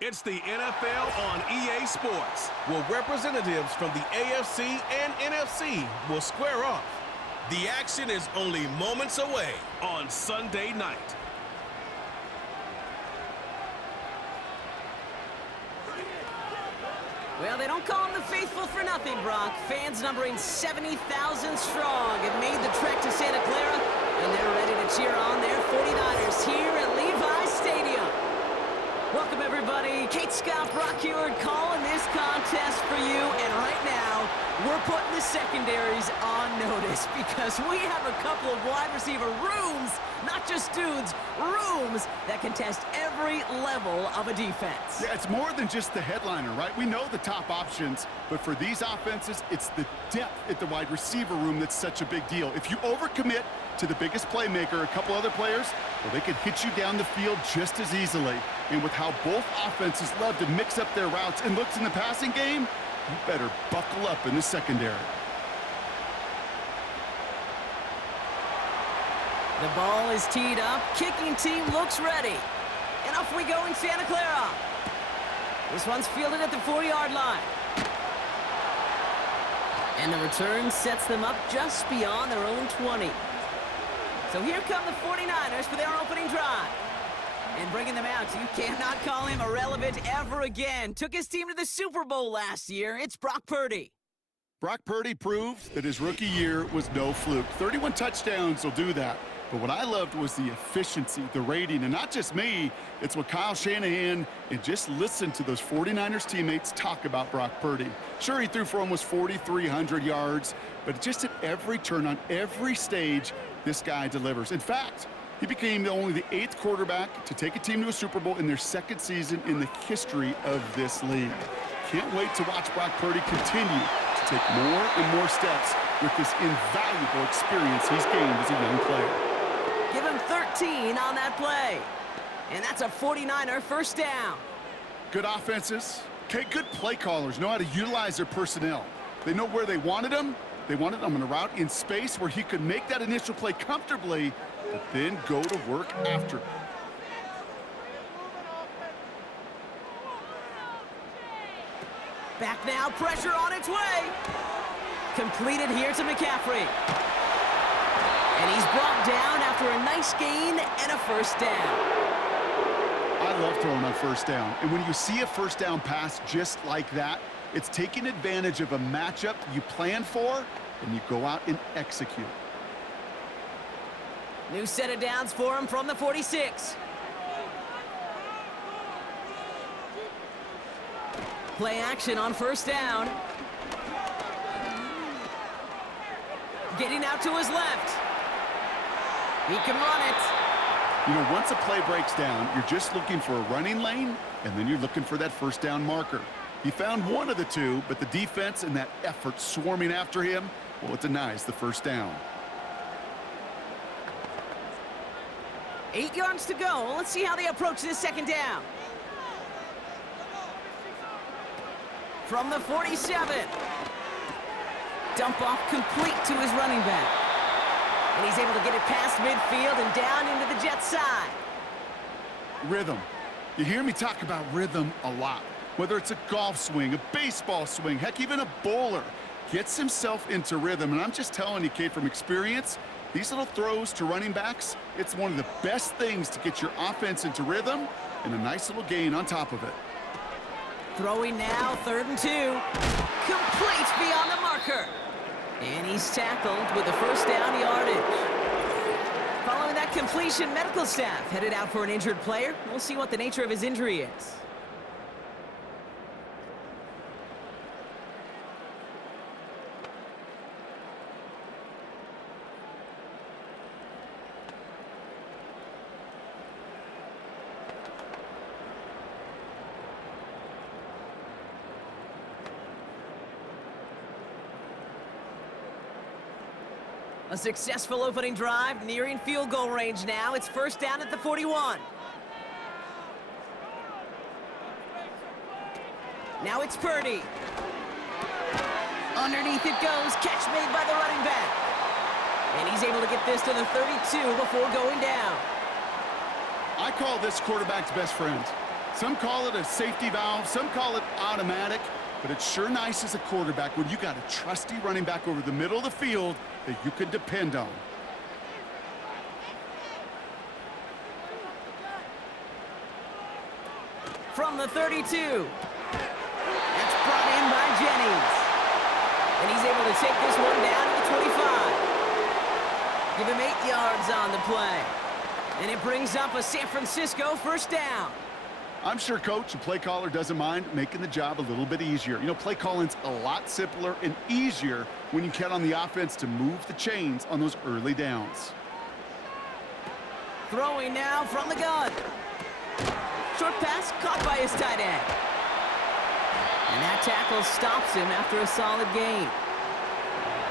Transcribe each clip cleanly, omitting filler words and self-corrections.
It's the NFL on EA Sports, where representatives from the AFC and NFC will square off. The action is only moments away on Sunday night. Well, they don't call them the faithful for nothing, Brock. Fans numbering 70,000 strong have made the trek to Santa Clara, and they're ready to cheer on their 49ers here at Levi's Stadium. Welcome, everybody. Kate Scott, Brock Heward calling this contest for you. And right now, we're putting the secondaries on notice because we have a couple of wide receiver rooms, not just dudes, rooms that contest every level of a defense. Yeah, it's more than just the headliner, right? We know the top options, but for these offenses, it's the depth at the wide receiver room that's such a big deal. If you overcommit to the biggest playmaker, a couple other players, well, they can hit you down the field just as easily. And with how both offenses love to mix up their routes and looks in the passing game, you better buckle up in the secondary. The ball is teed up. Kicking team looks ready. And off we go in Santa Clara. This one's fielded at the 4-yard line. And the return sets them up just beyond their own 20. So here come the 49ers for their opening drive. And bringing them out, you cannot call him irrelevant ever again. Took his team to the Super Bowl last year. It's Brock Purdy. Brock Purdy proved that his rookie year was no fluke. 31 touchdowns will do that. But what I loved was the efficiency, the rating, and not just me, it's what Kyle Shanahan, and just listen to those 49ers teammates talk about Brock Purdy. Sure, he threw for almost 4,300 yards, but just at every turn, on every stage, this guy delivers. In fact, he became only the 8th quarterback to take a team to a Super Bowl in their 2nd season in the history of this league. Can't wait to watch Brock Purdy continue to take more and more steps with this invaluable experience he's gained as a young player. Give him 13 on that play. And that's a 49er first down. Good offenses. Okay, good play callers know how to utilize their personnel. They know where they wanted him. They wanted him on a route in space where he could make that initial play comfortably, but then go to work after. Back now, pressure on its way. Completed here to McCaffrey. And he's brought down after a nice gain and a first down. I love throwing on first down. And when you see a first down pass just like that, it's taking advantage of a matchup you plan for, and you go out and execute. New set of downs for him from the 46. Play action on first down. Getting out to his left. He can run it. You know, once a play breaks down, you're just looking for a running lane, and then you're looking for that first down marker. He found one of the two, but the defense and that effort swarming after him, well, it denies the first down. 8 yards to go. Let's see how they approach this second down. From the 47. Dump off complete to his running back. And he's able to get it past midfield and down into the Jets' side. Rhythm. You hear me talk about rhythm a lot. Whether it's a golf swing, a baseball swing, heck, even a bowler gets himself into rhythm. And I'm just telling you, Kate, from experience, these little throws to running backs, it's one of the best things to get your offense into rhythm and a nice little gain on top of it. Throwing now, 3rd and 2. Complete beyond the marker. And he's tackled with the first down yardage. Following that completion, medical staff headed out for an injured player. We'll see what the nature of his injury is. A successful opening drive, nearing field goal range now. It's first down at the 41. Now it's Purdy. Underneath it goes. Catch made by the running back. And he's able to get this to the 32 before going down. I call this quarterback's best friend. Some call it a safety valve, some call it automatic, but it's sure nice as a quarterback when you got a trusty running back over the middle of the field that you can depend on. From the 32. That's brought in by Jennings. And he's able to take this one down to the 25. Give him 8 yards on the play. And it brings up a San Francisco first down. I'm sure coach and play caller doesn't mind making the job a little bit easier. You know, play calling's a lot simpler and easier when you count on the offense to move the chains on those early downs. Throwing now from the gun. Short pass caught by his tight end. And that tackle stops him after a solid gain.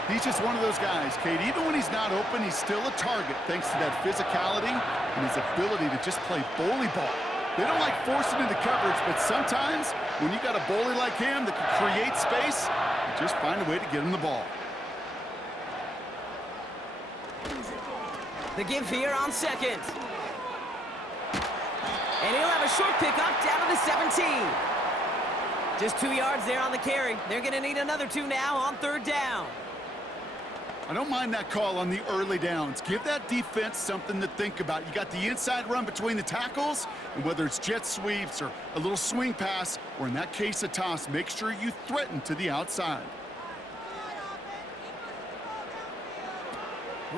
He's just one of those guys, Kate. Even when he's not open, he's still a target thanks to that physicality and his ability to just play bully ball. They don't like forcing into coverage, but sometimes when you got a bully like him that can create space, you just find a way to get him the ball. The give here on second. And he'll have a short pickup down to the 17. Just 2 yards there on the carry. They're going to need another 2 now on third down. I don't mind that call on the early downs. Give that defense something to think about. You got the inside run between the tackles, and whether it's jet sweeps or a little swing pass, or in that case a toss, make sure you threaten to the outside.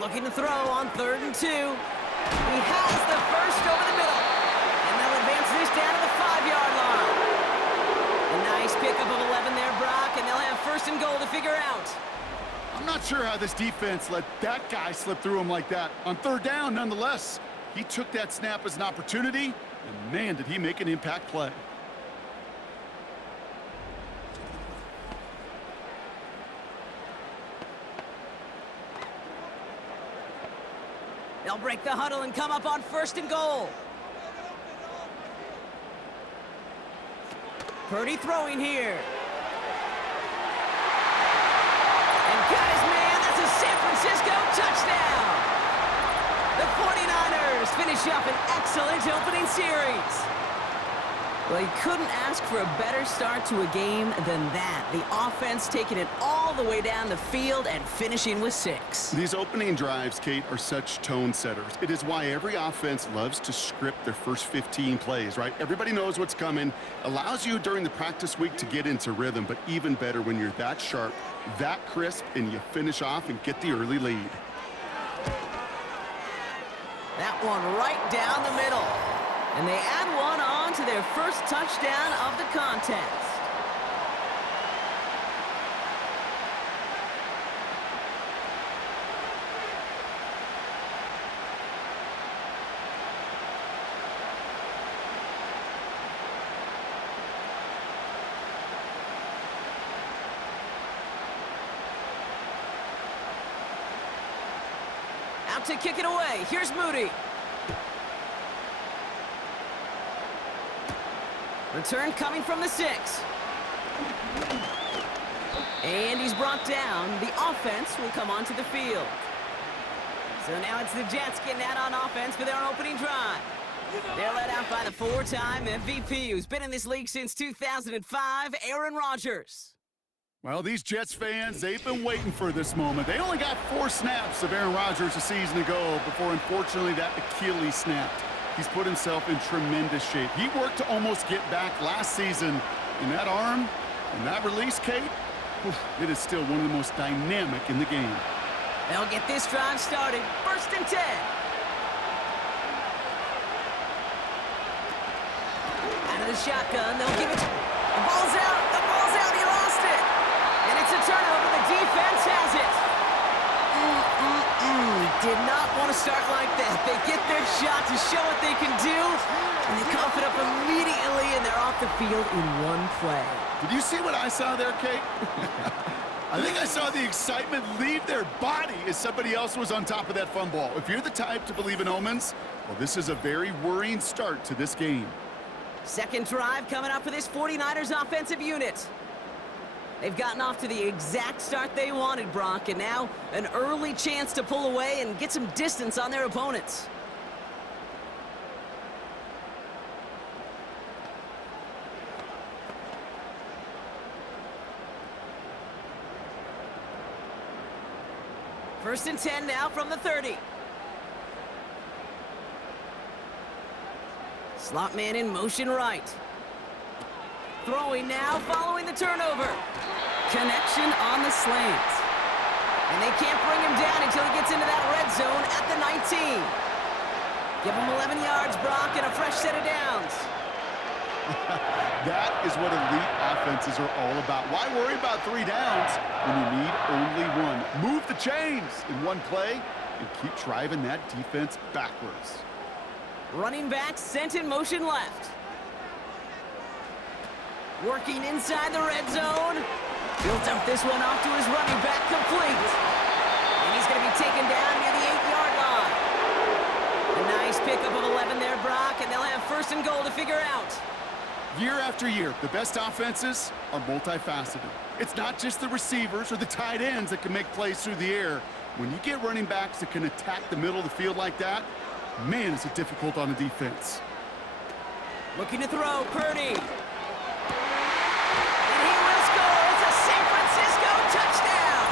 Looking to throw on 3rd and 2. He has the first over the middle. And they'll advance this down to the 5-yard line. A nice pickup of 11 there, Brock, and they'll have 1st and goal to figure out. I'm not sure how this defense let that guy slip through him like that. On 3rd down, nonetheless, he took that snap as an opportunity, and man, did he make an impact play. They'll break the huddle and come up on 1st and goal. Purdy throwing here. Guys, man, that's a San Francisco touchdown! The 49ers finish up an excellent opening series. Well, you couldn't ask for a better start to a game than that. The offense taking it all the way down the field and finishing with 6. These opening drives, Kate, are such tone setters. It is why every offense loves to script their first 15 plays, right? Everybody knows what's coming. Allows you during the practice week to get into rhythm, but even better when you're that sharp, that crisp, and you finish off and get the early lead. That one right down the middle. And they add one on to their first touchdown of the contest. Out to kick it away. Here's Moody. Return coming from the 6. And he's brought down. The offense will come onto the field. So now it's the Jets getting out on offense for their opening drive. They're led out by the 4-time MVP who's been in this league since 2005, Aaron Rodgers. Well, these Jets fans, they've been waiting for this moment. They only got 4 snaps of Aaron Rodgers a season ago before, unfortunately, that Achilles snapped. He's put himself in tremendous shape. He worked to almost get back last season. And that arm and that release, Kate, it is still one of the most dynamic in the game. They'll get this drive started. 1st and 10. Out of the shotgun, they'll give it. The ball's out. The ball's out. He lost it. And it's a turnover. The defense has it. Did not want to start like that. They get their shot to show what they can do, and they cough it up immediately, and they're off the field in one play. Did you see what I saw there, Kate? I think I saw the excitement leave their body as somebody else was on top of that fun ball. If you're the type to believe in omens, well, this is a very worrying start to this game. Second drive coming up for this 49ers offensive unit. They've gotten off to the exact start they wanted, Brock, and now an early chance to pull away and get some distance on their opponents. First and 10 now from the 30. Slot man in motion right. Throwing now, following the turnover. Connection on the slant. And they can't bring him down until he gets into that red zone at the 19. Give him 11 yards, Brock, and a fresh set of downs. That is what elite offenses are all about. Why worry about 3 downs when you need only 1? Move the chains in one play and keep driving that defense backwards. Running back sent in motion left. Working inside the red zone. Built up this one off to his running back, complete. And he's going to be taken down near the 8-yard line. A nice pickup of 11 there, Brock, and they'll have first and goal to figure out. Year after year, the best offenses are multifaceted. It's not just the receivers or the tight ends that can make plays through the air. When you get running backs that can attack the middle of the field like that, man, is it difficult on the defense. Looking to throw, Purdy. And he will score. It's a San Francisco touchdown.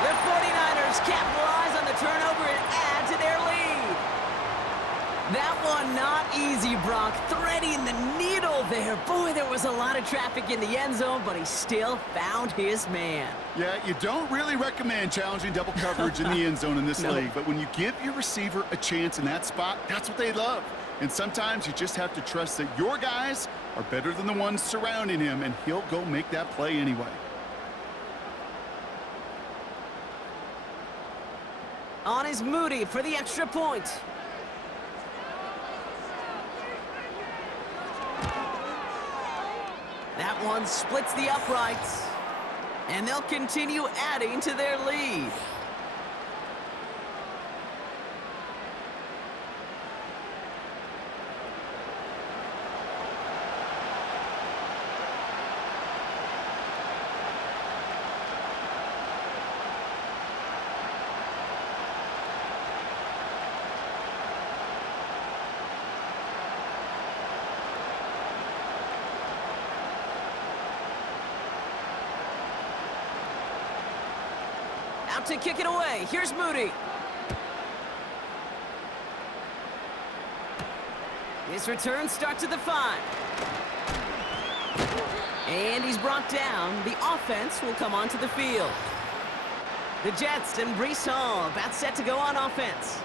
The 49ers capitalize on the turnover and add to their lead. That one not easy, Brock. Threading the needle there. Boy, there was a lot of traffic in the end zone, but he still found his man. Yeah, you don't really recommend challenging double coverage in the end zone in this league, but when you give your receiver a chance in that spot, that's what they love. And sometimes you just have to trust that your guys are better than the ones surrounding him, and he'll go make that play anyway. On is Moody for the extra point. That one splits the uprights, and they'll continue adding to their lead. Out to kick it away. Here's Moody. His return starts at the 5. And he's brought down. The offense will come onto the field. The Jets and Breece Hall about set to go on offense.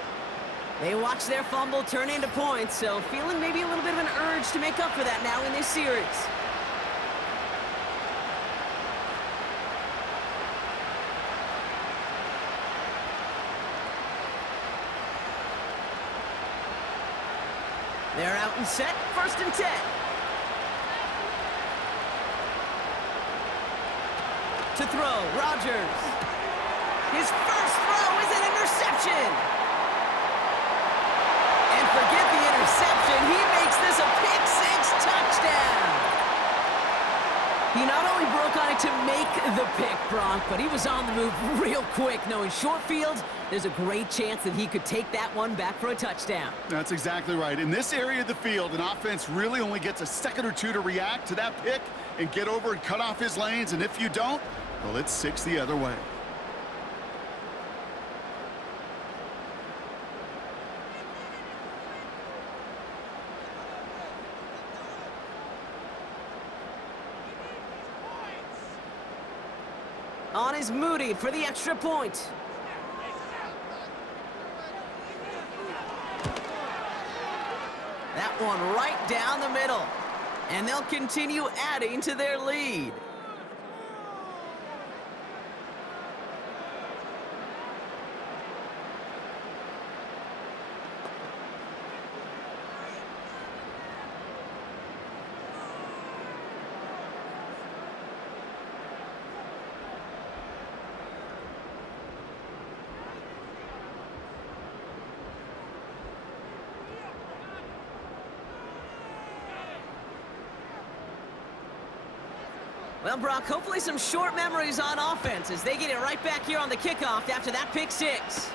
They watch their fumble turn into points, so feeling maybe a little bit of an urge to make up for that now in this series. They're out and set, first and 10. To throw, Rodgers. His first throw is an interception. And forget the interception, he makes this a pick-6 touchdown. He not only broke on it to make the pick, Brock, but he was on the move real quick, knowing short field, there's a great chance that he could take that one back for a touchdown. That's exactly right. In this area of the field, an offense really only gets a second or two to react to that pick and get over and cut off his lanes, and if you don't, well, it's 6 the other way. On is Moody for the extra point. That one right down the middle. And they'll continue adding to their lead. Well, Brock, hopefully some short memories on offense as they get it right back here on the kickoff after that pick-6.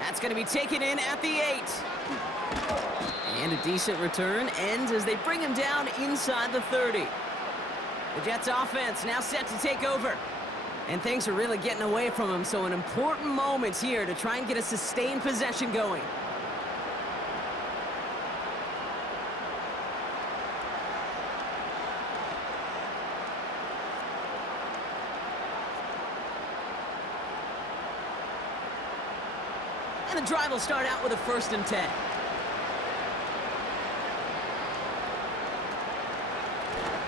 That's going to be taken in at the 8. And a decent return ends as they bring him down inside the 30. The Jets offense now set to take over. And things are really getting away from him, so an important moment here to try and get a sustained possession going. And the drive will start out with a 1st and 10.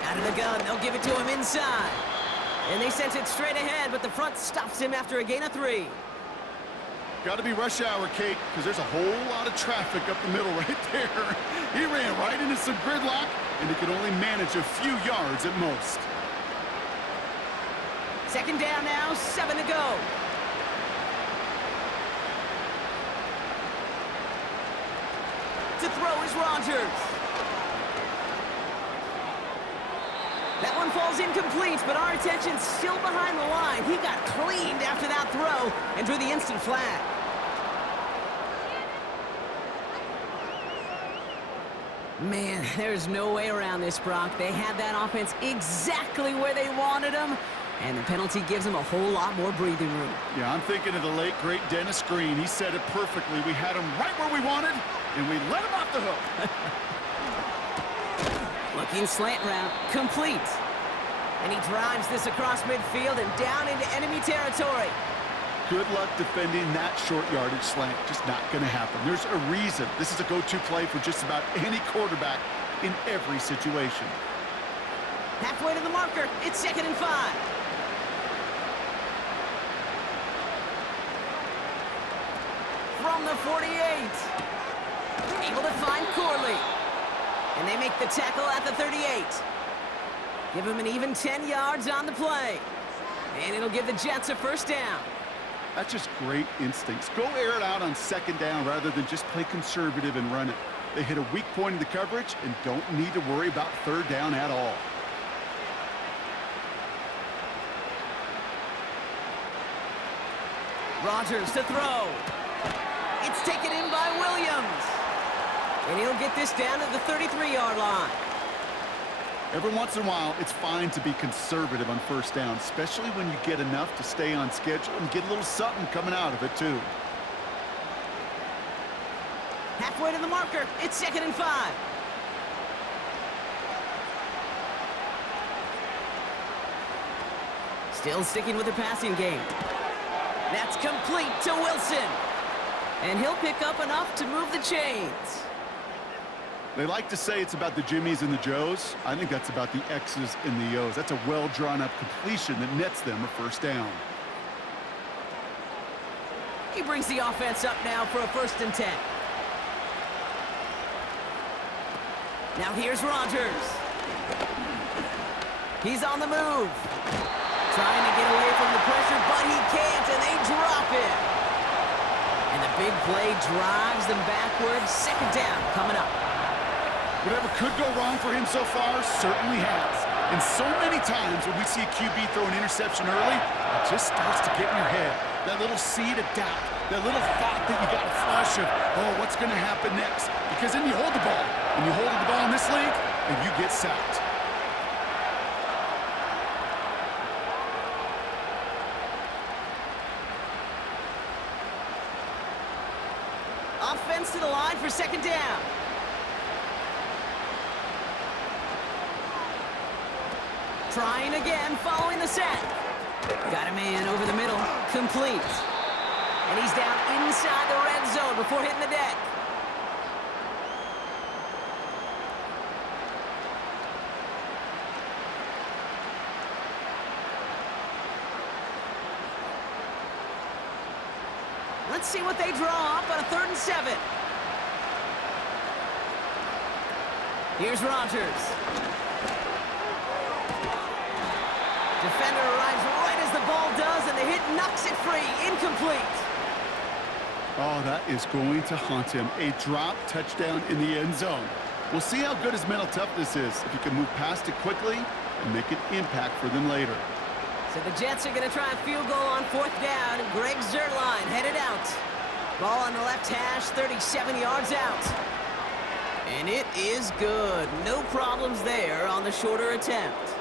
Out of the gun, they'll give it to him inside. And they sent it straight ahead, but the front stops him after a gain of 3. Got to be rush hour, Kate, because there's a whole lot of traffic up the middle right there. He ran right into some gridlock, and he could only manage a few yards at most. 2nd down now, 7 to go. To throw is Rodgers. That one falls incomplete, but our attention's still behind the line. He got cleaned after that throw and drew the instant flag. Man, there's no way around this, Brock. They had that offense exactly where they wanted them, and the penalty gives them a whole lot more breathing room. Yeah, I'm thinking of the late, great Dennis Green. He said it perfectly. We had him right where we wanted, and we let him off the hook. Looking slant route, complete. And he drives this across midfield and down into enemy territory. Good luck defending that short yardage slant. Just not going to happen. There's a reason this is a go-to play for just about any quarterback in every situation. Halfway to the marker, it's 2nd and 5. From the 48. Able to find Corley. And they make the tackle at the 38. Give him an even 10 yards on the play. And it'll give the Jets a 1st down. That's just great instincts. Go air it out on 2nd down rather than just play conservative and run it. They hit a weak point in the coverage and don't need to worry about 3rd down at all. Rodgers to throw. It's taken in by Williams. And he'll get this down to the 33-yard line. Every once in a while, it's fine to be conservative on 1st down, especially when you get enough to stay on schedule and get a little something coming out of it, too. Halfway to the marker, it's 2nd and 5. Still sticking with the passing game. That's complete to Wilson. And he'll pick up enough to move the chains. They like to say it's about the Jimmies and the Joes. I think that's about the X's and the O's. That's a well-drawn-up completion that nets them a 1st down. He brings the offense up now for a 1st and 10. Now here's Rodgers. He's on the move. Trying to get away from the pressure, but he can't, and they drop it. And the big play drives them backwards. 2nd down coming up. Whatever could go wrong for him so far certainly has. And so many times when we see a QB throw an interception early, it just starts to get in your head. That little seed of doubt, that little thought that you got a flush of, oh, what's going to happen next? Because then you hold the ball. And you hold the ball in this league, and you get sacked. Offense to the line for 2nd down. Trying again, following the sack. Got a man over the middle, complete. And he's down inside the red zone before hitting the deck. Let's see what they draw up on a 3rd and 7. Here's Rodgers. Defender arrives right as the ball does, and the hit knocks it free. Incomplete. Oh, that is going to haunt him. A drop touchdown in the end zone. We'll see how good his mental toughness is if he can move past it quickly and make an impact for them later. So the Jets are going to try a field goal on 4th down. Greg Zuerlein headed out. Ball on the left hash, 37 yards out. And it is good. No problems there on the shorter attempt.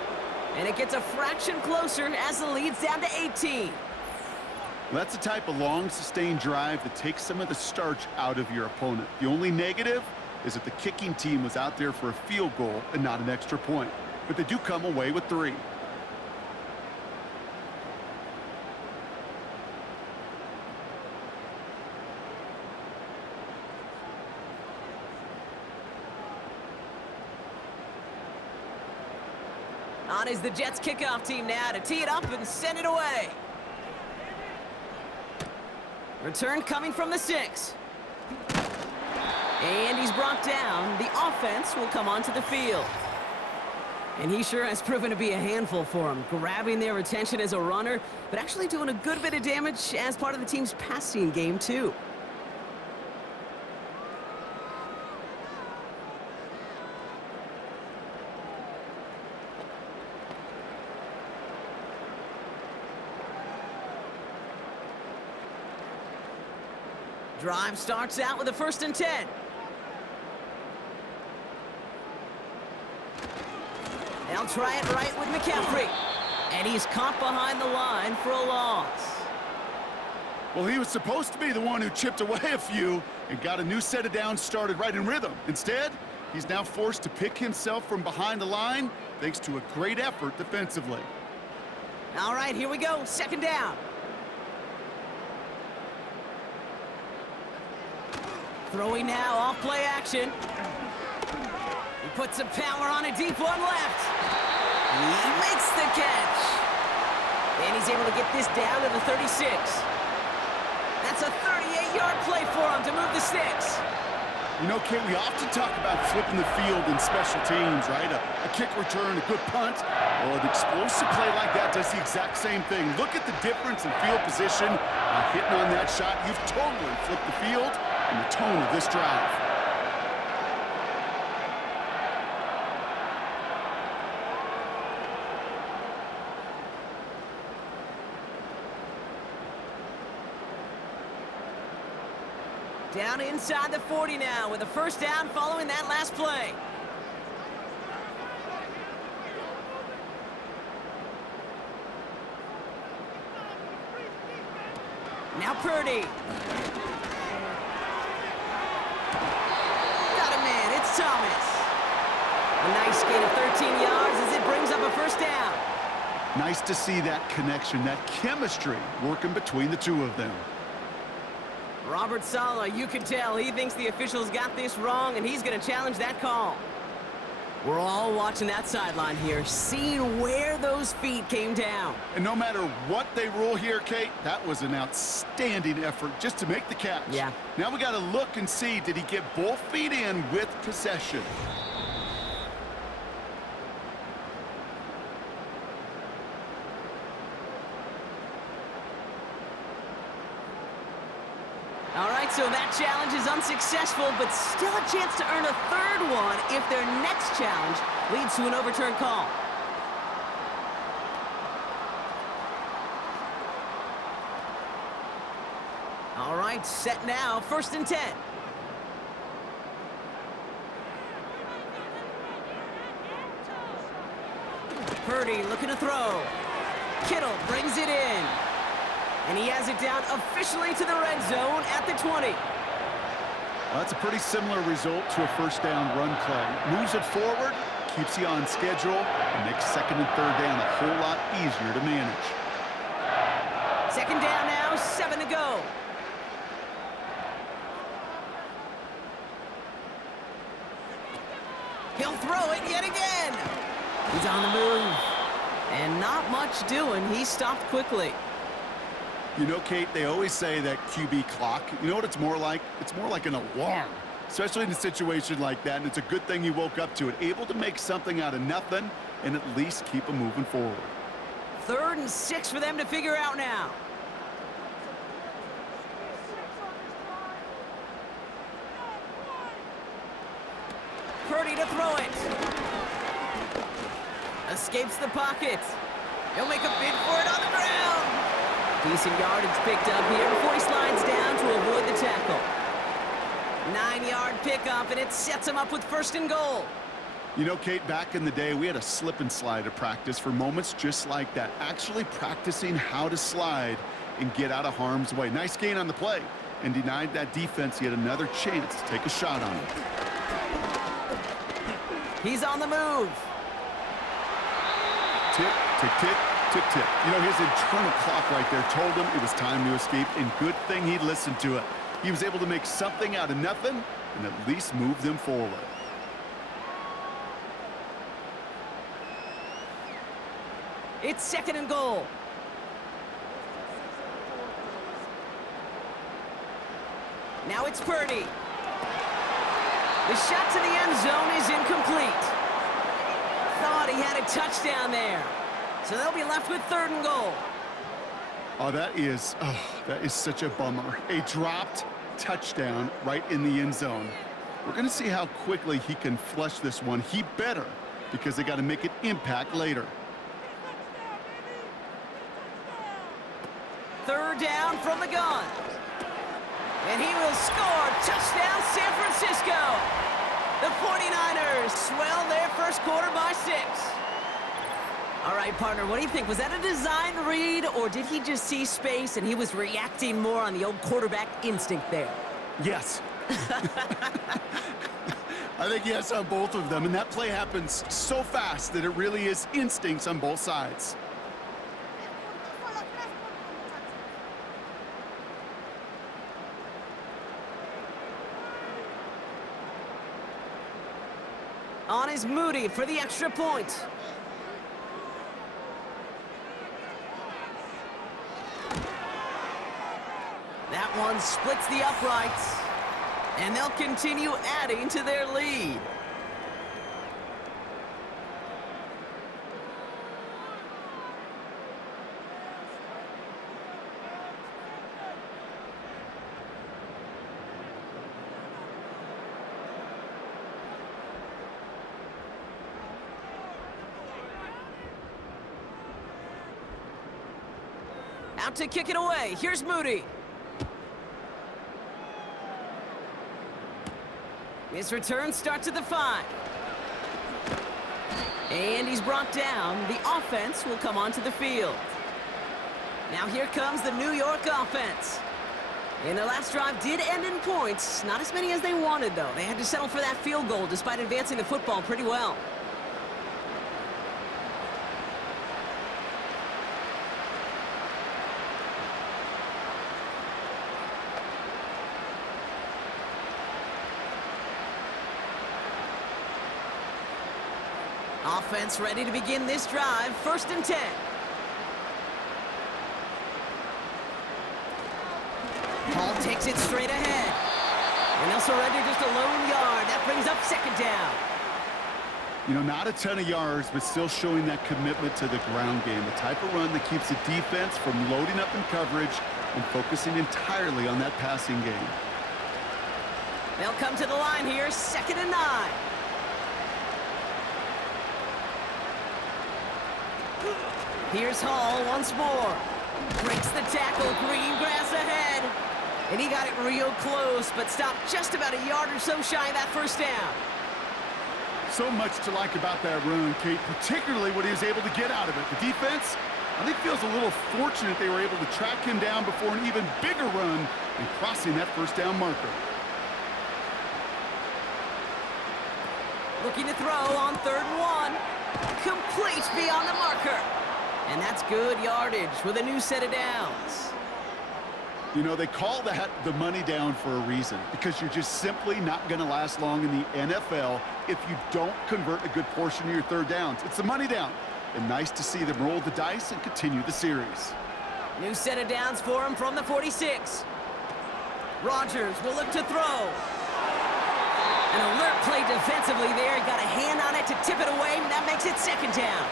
And it gets a fraction closer as the lead's down to 18. Well, that's the type of long, sustained drive that takes some of the starch out of your opponent. The only negative is that the kicking team was out there for a field goal and not an extra point. But they do come away with 3. On is the Jets kickoff team now to tee it up and send it away. Return coming from the 6. And he's brought down. The offense will come onto the field. And he sure has proven to be a handful for him, grabbing their attention as a runner, but actually doing a good bit of damage as part of the team's passing game, too. Drive starts out with a 1st and 10. They'll try it right with McCaffrey. And he's caught behind the line for a loss. Well, he was supposed to be the one who chipped away a few and got a new set of downs started right in rhythm. Instead, he's now forced to pick himself from behind the line thanks to a great effort defensively. All right, here we go. 2nd down. Throwing now, off play action. He puts some power on a deep one left. He makes the catch. And he's able to get this down to the 36. That's a 38-yard play for him to move the sticks. You know, Kate, we often talk about flipping the field in special teams, right? A kick return, a good punt. Well, an explosive play like that does the exact same thing. Look at the difference in field position. By hitting on that shot, you've totally flipped the field and the tone of this drive. Down inside the 40 now with a 1st down following that last play. Now Purdy. Got a man, it's Thomas. A nice gain of 13 yards as it brings up a 1st down. Nice to see that connection, that chemistry working between the two of them. Robert Saleh, you can tell he thinks the officials got this wrong, and he's going to challenge that call. We're all watching that sideline here, seeing where those feet came down. And no matter what they rule here, Kate, that was an outstanding effort just to make the catch. Yeah. Now we got to look and see, did he get both feet in with possession? All right, so that challenge is unsuccessful, but still a chance to earn a 3rd one if their next challenge leads to an overturned call. All right, set now, 1st and 10. Purdy looking to throw. Kittle brings it in. And he has it down officially to the red zone at the 20. Well, that's a pretty similar result to a 1st down run play. Moves it forward, keeps you on schedule, and makes 2nd and 3rd down a whole lot easier to manage. 2nd down now, 7 to go. He'll throw it yet again. He's on the move. And not much doing. He stopped quickly. You know, Kate, they always say that QB clock, you know what it's more like? It's more like an alarm, especially in a situation like that, and it's a good thing you woke up to it, able to make something out of nothing and at least keep them moving forward. 3rd and 6 for them to figure out now. Purdy to throw it. Escapes the pocket. He'll make a bid for it on the ground. Decent yardage picked up here before he slides down to avoid the tackle. 9-yard pickup, and it sets him up with 1st and goal. You know, Kate, back in the day, we had a slip and slide at practice for moments just like that. Actually practicing how to slide and get out of harm's way. Nice gain on the play, and denied that defense yet another chance to take a shot on him. He's on the move. Tick, tick, tick, tick, tick. You know, his internal clock right there told him it was time to escape, and good thing he listened to it. He was able to make something out of nothing and at least move them forward. It's 2nd and goal. Now it's Purdy. The shot to the end zone is incomplete. Thought he had a touchdown there. So they'll be left with 3rd and goal. Oh, that is such a bummer. A dropped touchdown right in the end zone. We're going to see how quickly he can flush this one. He better, because they got to make an impact later. 3rd down from the gun. And he will score. Touchdown, San Francisco. The 49ers swell their first quarter by 6. All right, partner, what do you think? Was that a design read, or did he just see space and he was reacting more on the old quarterback instinct there? Yes. I think yes on both of them, and that play happens so fast that it really is instincts on both sides. On is Moody for the extra point. That one splits the uprights, and they'll continue adding to their lead. Out to kick it away. Here's Moody. His return starts at the 5. And he's brought down. The offense will come onto the field. Now here comes the New York offense. And their last drive did end in points. Not as many as they wanted, though. They had to settle for that field goal despite advancing the football pretty well. Offense ready to begin this drive. 1st and 10. Paul takes it straight ahead. And they'll surrender just a lone yard. That brings up 2nd down. You know, not a ton of yards, but still showing that commitment to the ground game. The type of run that keeps the defense from loading up in coverage and focusing entirely on that passing game. They'll come to the line here. 2nd and 9. Here's Hall once more. Breaks the tackle. Green grass ahead. And he got it real close, but stopped just about a yard or so shy of that 1st down. So much to like about that run, Kate, particularly what he was able to get out of it. The defense, I think, feels a little fortunate they were able to track him down before an even bigger run and crossing that 1st down marker. Looking to throw on 3rd and 1. Complete beyond the marker. And that's good yardage with a new set of downs. You know, they call that the money down for a reason, because you're just simply not going to last long in the NFL if you don't convert a good portion of your 3rd downs. It's the money down. And nice to see them roll the dice and continue the series. New set of downs for him from the 46. Rodgers will look to throw. An alert play defensively there. Got a hand on it to tip it away, and that makes it 2nd down.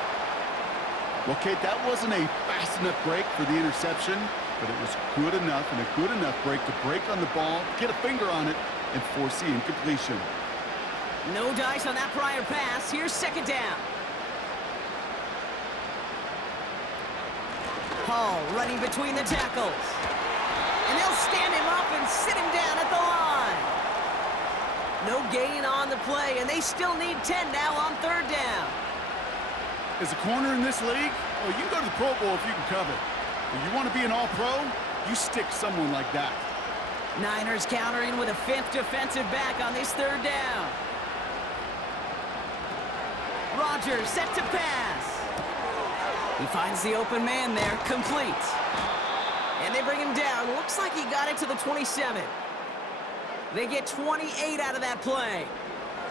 Well, Kate, that wasn't a fast enough break for the interception, but it was good enough and a good enough break to break on the ball, get a finger on it, and force the incompletion. No dice on that prior pass. Here's 2nd down. Hall running between the tackles. And they'll stand him up and sit him down at the line. No gain on the play, and they still need 10 now on third down. As a corner in this league, well, you can go to the Pro Bowl if you can cover. But you want to be an all-pro, you stick someone like that. Niners countering with a fifth defensive back on this third down. Rodgers set to pass. He finds the open man there, complete. And they bring him down. Looks like he got it to the 27. They get 28 out of that play.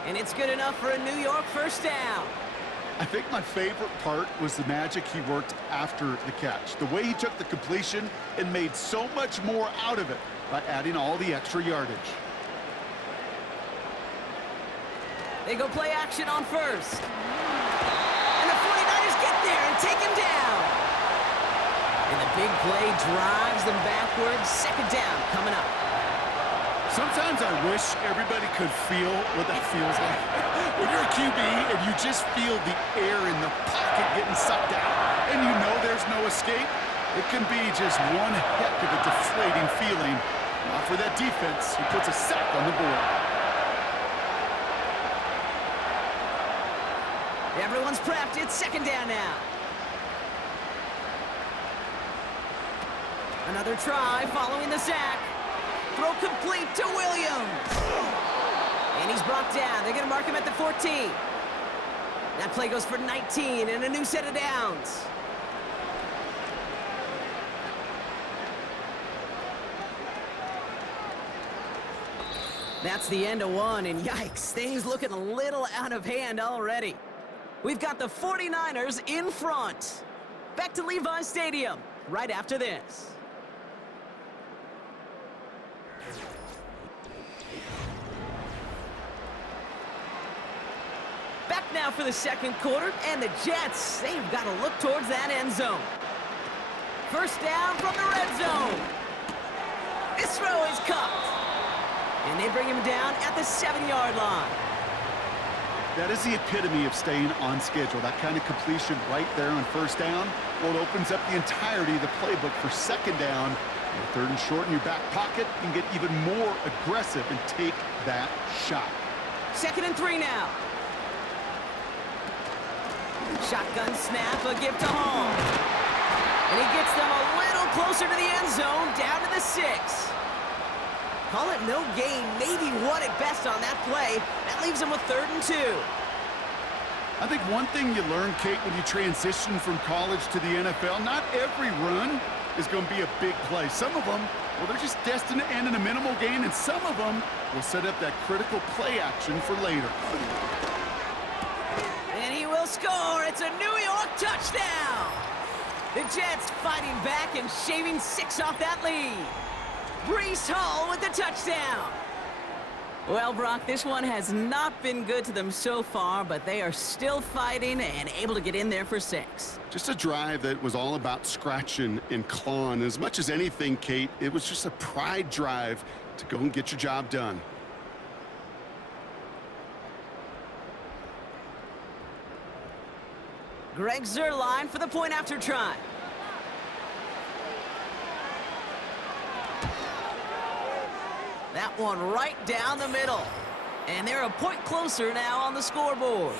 And it's good enough for a New York first down. I think my favorite part was the magic he worked after the catch. The way he took the completion and made so much more out of it by adding all the extra yardage. They go play action on first. And the 49ers get there and take him down. And the big play drives them backwards. Second down coming up. Sometimes I wish everybody could feel what that feels like. When you're a QB and you just feel the air in the pocket getting sucked out and you know there's no escape, it can be just one heck of a deflating feeling. Not for that defense, who puts a sack on the board. Everyone's prepped. It's second down now. Another try following the sack. Throw complete to Williams. And he's brought down. They're going to mark him at the 14. That play goes for 19 and a new set of downs. That's the end of one, and yikes, things looking a little out of hand already. We've got the 49ers in front. Back to Levi's Stadium right after this. Back now for the second quarter, and the Jets, they've got to look towards that end zone. First down from the red zone. This throw is caught. And they bring him down at the 7-yard line. That is the epitome of staying on schedule. That kind of completion right there on first down. Well, it opens up the entirety of the playbook for second down. And third and short in your back pocket, you can get even more aggressive and take that shot. 2nd and 3 now. Shotgun snap, a gift to Hall. And he gets them a little closer to the end zone, down to the 6. Call it no gain, maybe one at best on that play. That leaves them with 3rd and 2. I think one thing you learn, Kate, when you transition from college to the NFL, not every run is going to be a big play. Some of them, well, they're just destined to end in a minimal gain, and some of them will set up that critical play action for later. And he will score. It's a New York touchdown. The Jets fighting back and shaving 6 off that lead. Breece Hall with the touchdown. Well, Brock, this one has not been good to them so far, but they are still fighting and able to get in there for 6. Just a drive that was all about scratching and clawing. As much as anything, Kate, it was just a pride drive to go and get your job done. Greg Zuerlein for the point after try. That one right down the middle. And they're a point closer now on the scoreboard.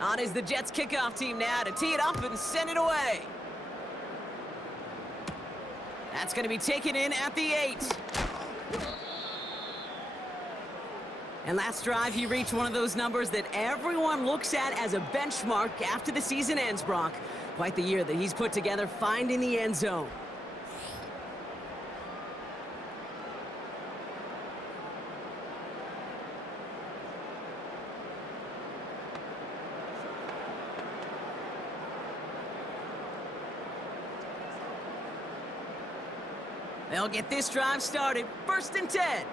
On is the Jets kickoff team now to tee it up and send it away. That's going to be taken in at the 8. And last drive, he reached one of those numbers that everyone looks at as a benchmark after the season ends, Brock. Quite the year that he's put together finding the end zone. They'll get this drive started. 1st and 10.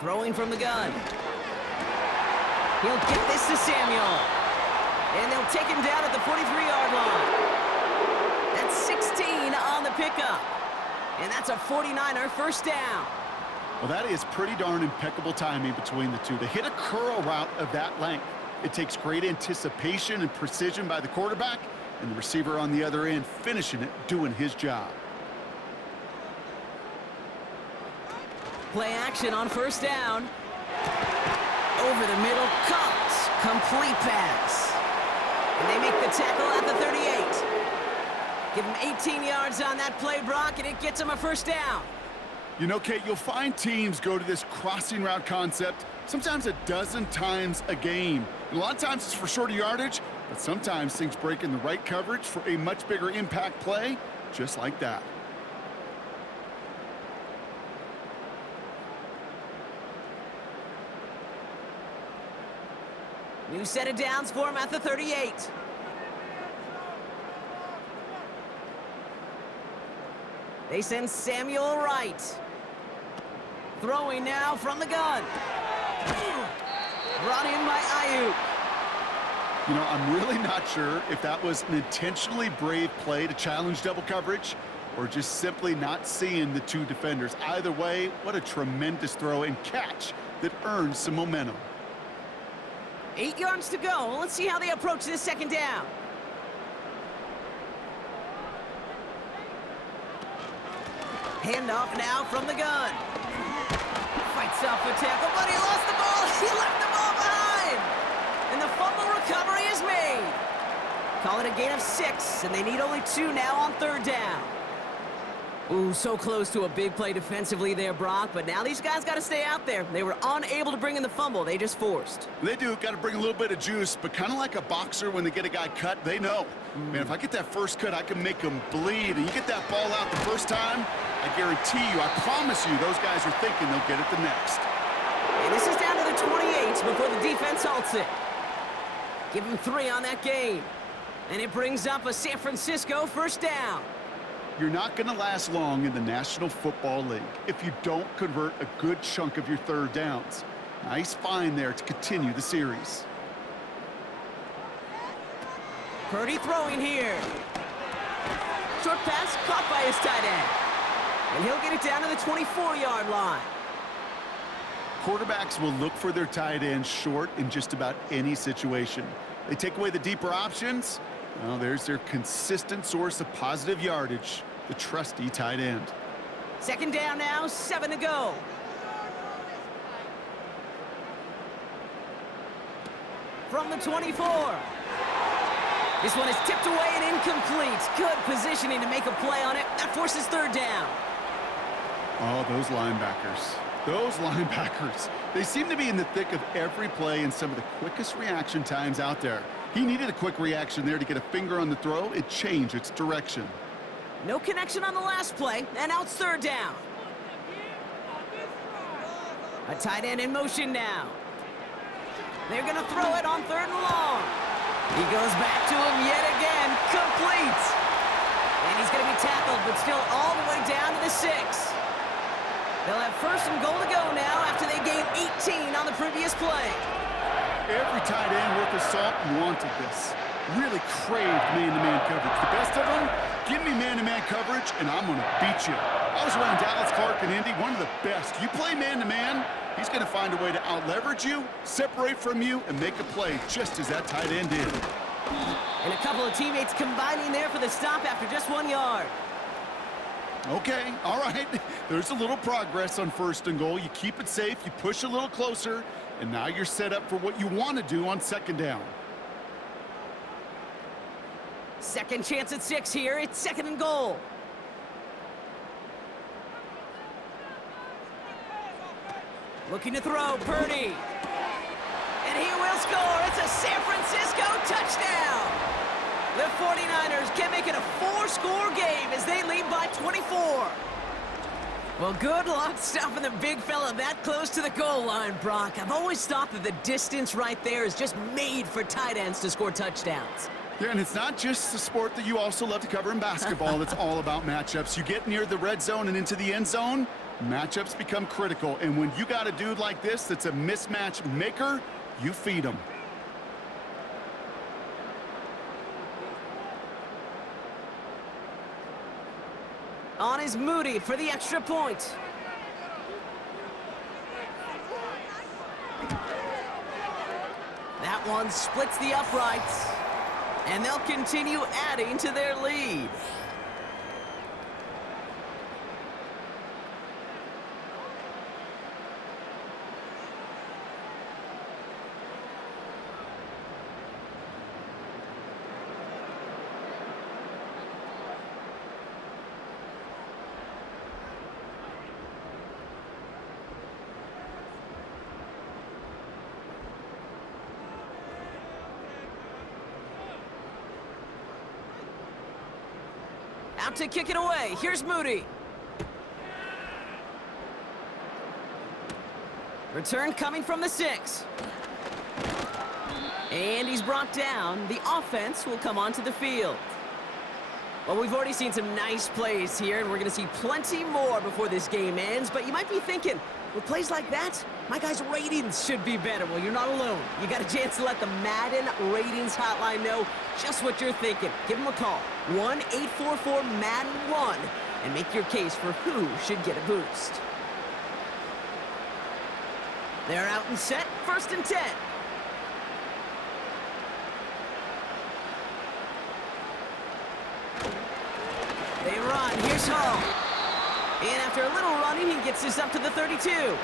Throwing from the gun. He'll get this to Samuel. And they'll take him down at the 43-yard line. That's 16 on the pickup. And that's a 49er first down. Well, that is pretty darn impeccable timing between the two. To hit a curl route of that length, it takes great anticipation and precision by the quarterback, and the receiver on the other end finishing it, doing his job. Play action on first down. Over the middle, Cox. Complete pass. And they make the tackle at the 38. Give him 18 yards on that play, Brock, and it gets him a first down. You know, Kate, you'll find teams go to this crossing route concept sometimes a dozen times a game. And a lot of times it's for shorter yardage, but sometimes things break in the right coverage for a much bigger impact play, just like that. New set of downs for him at the 38. They send Samuel right. Throwing now from the gun. Brought in by Ayuk. You know, I'm really not sure if that was an intentionally brave play to challenge double coverage or just simply not seeing the two defenders. Either way, what a tremendous throw and catch that earns some momentum. 8 yards to go. Let's see how they approach this second down. Handoff now from the gun. Fights off a tackle, but he lost the ball. He left the ball behind. And the fumble recovery is made. Call it a gain of 6, and they need only 2 now on third down. Ooh, so close to a big play defensively there, Brock, but now these guys got to stay out there. They were unable to bring in the fumble. They just forced. They do. Got to bring a little bit of juice, but kind of like a boxer when they get a guy cut, they know. Man, if I get that first cut, I can make them bleed. And you get that ball out the first time, I guarantee you, I promise you, those guys are thinking they'll get it the next. And this is down to the 28 before the defense halts it. Give him 3 on that game. And it brings up a San Francisco first down. You're not going to last long in the National Football League if you don't convert a good chunk of your third downs. Nice find there to continue the series. Purdy throwing here. Short pass caught by his tight end. And he'll get it down to the 24-yard line. Quarterbacks will look for their tight end short in just about any situation. They take away the deeper options. Well, there's their consistent source of positive yardage, the trusty tight end. Second down now, 7 to go. From the 24. This one is tipped away and incomplete. Good positioning to make a play on it. That forces third down. Oh, those linebackers. Those linebackers. They seem to be in the thick of every play and some of the quickest reaction times out there. He needed a quick reaction there to get a finger on the throw. It changed its direction. No connection on the last play, and now it's third down. A tight end in motion now. They're going to throw it on 3rd and long. He goes back to him yet again. Complete. And he's going to be tackled, but still all the way down to the 6. They'll have 1st and goal to go now after they gained 18 on the previous play. Every tight end worth of salt wanted this. Really craved man-to-man coverage. The best of them, give me man-to-man coverage, and I'm going to beat you. I was around Dallas, Clark, and Indy, one of the best. You play man-to-man, he's going to find a way to out-leverage you, separate from you, and make a play just as that tight end did. And a couple of teammates combining there for the stop after just 1 yard. Okay, all right. There's a little progress on 1st and goal. You keep it safe, you push a little closer, and now you're set up for what you want to do on 2nd down. Second chance at 6 here. It's 2nd and goal. Looking to throw, Purdy. And he will score. It's a San Francisco touchdown. The 49ers can make it a 4-score game as they lead by 24. Well, good luck stopping the big fella that close to the goal line, Brock. I've always thought that the distance right there is just made for tight ends to score touchdowns. Yeah, and it's not just the sport that you also love to cover in basketball. It's all about matchups. You get near the red zone and into the end zone, Matchups become critical, and when you got a dude like this that's a mismatch maker, you feed him. On is Moody for the extra point. That one splits the uprights, and they'll continue adding to their lead. Out to kick it away. Here's Moody. Return coming from the 6. And he's brought down. The offense will come onto the field. Well, we've already seen some nice plays here, and we're going to see plenty more before this game ends. But you might be thinking, with plays like that, my guys' ratings should be better. Well, you're not alone. You got a chance to let the Madden Ratings Hotline know just what you're thinking. Give them a call, 1-844-MADDEN1, and make your case for who should get a boost. They're out and set, 1st and 10. They run, here's Hall. And after a little running, he gets this up to the 32.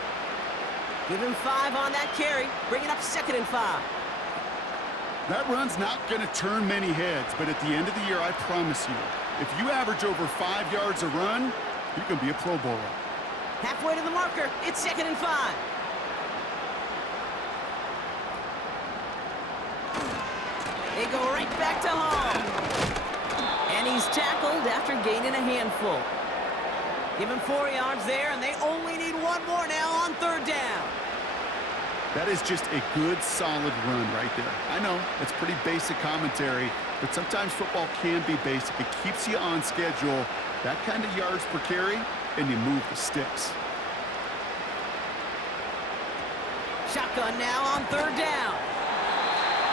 Give him 5 on that carry, bring it up 2nd and 5. That run's not going to turn many heads, but at the end of the year, I promise you, if you average over 5 yards a run, you can be a Pro Bowler. Halfway to the marker, it's 2nd and 5. They go right back to Hall. And he's tackled after gaining a handful. Give him 4 yards there, and they only need 1 more now on 3rd down. That is just a good, solid run right there. I know, it's pretty basic commentary, but sometimes football can be basic. It keeps you on schedule, that kind of yards per carry, and you move the sticks. Shotgun now on 3rd down.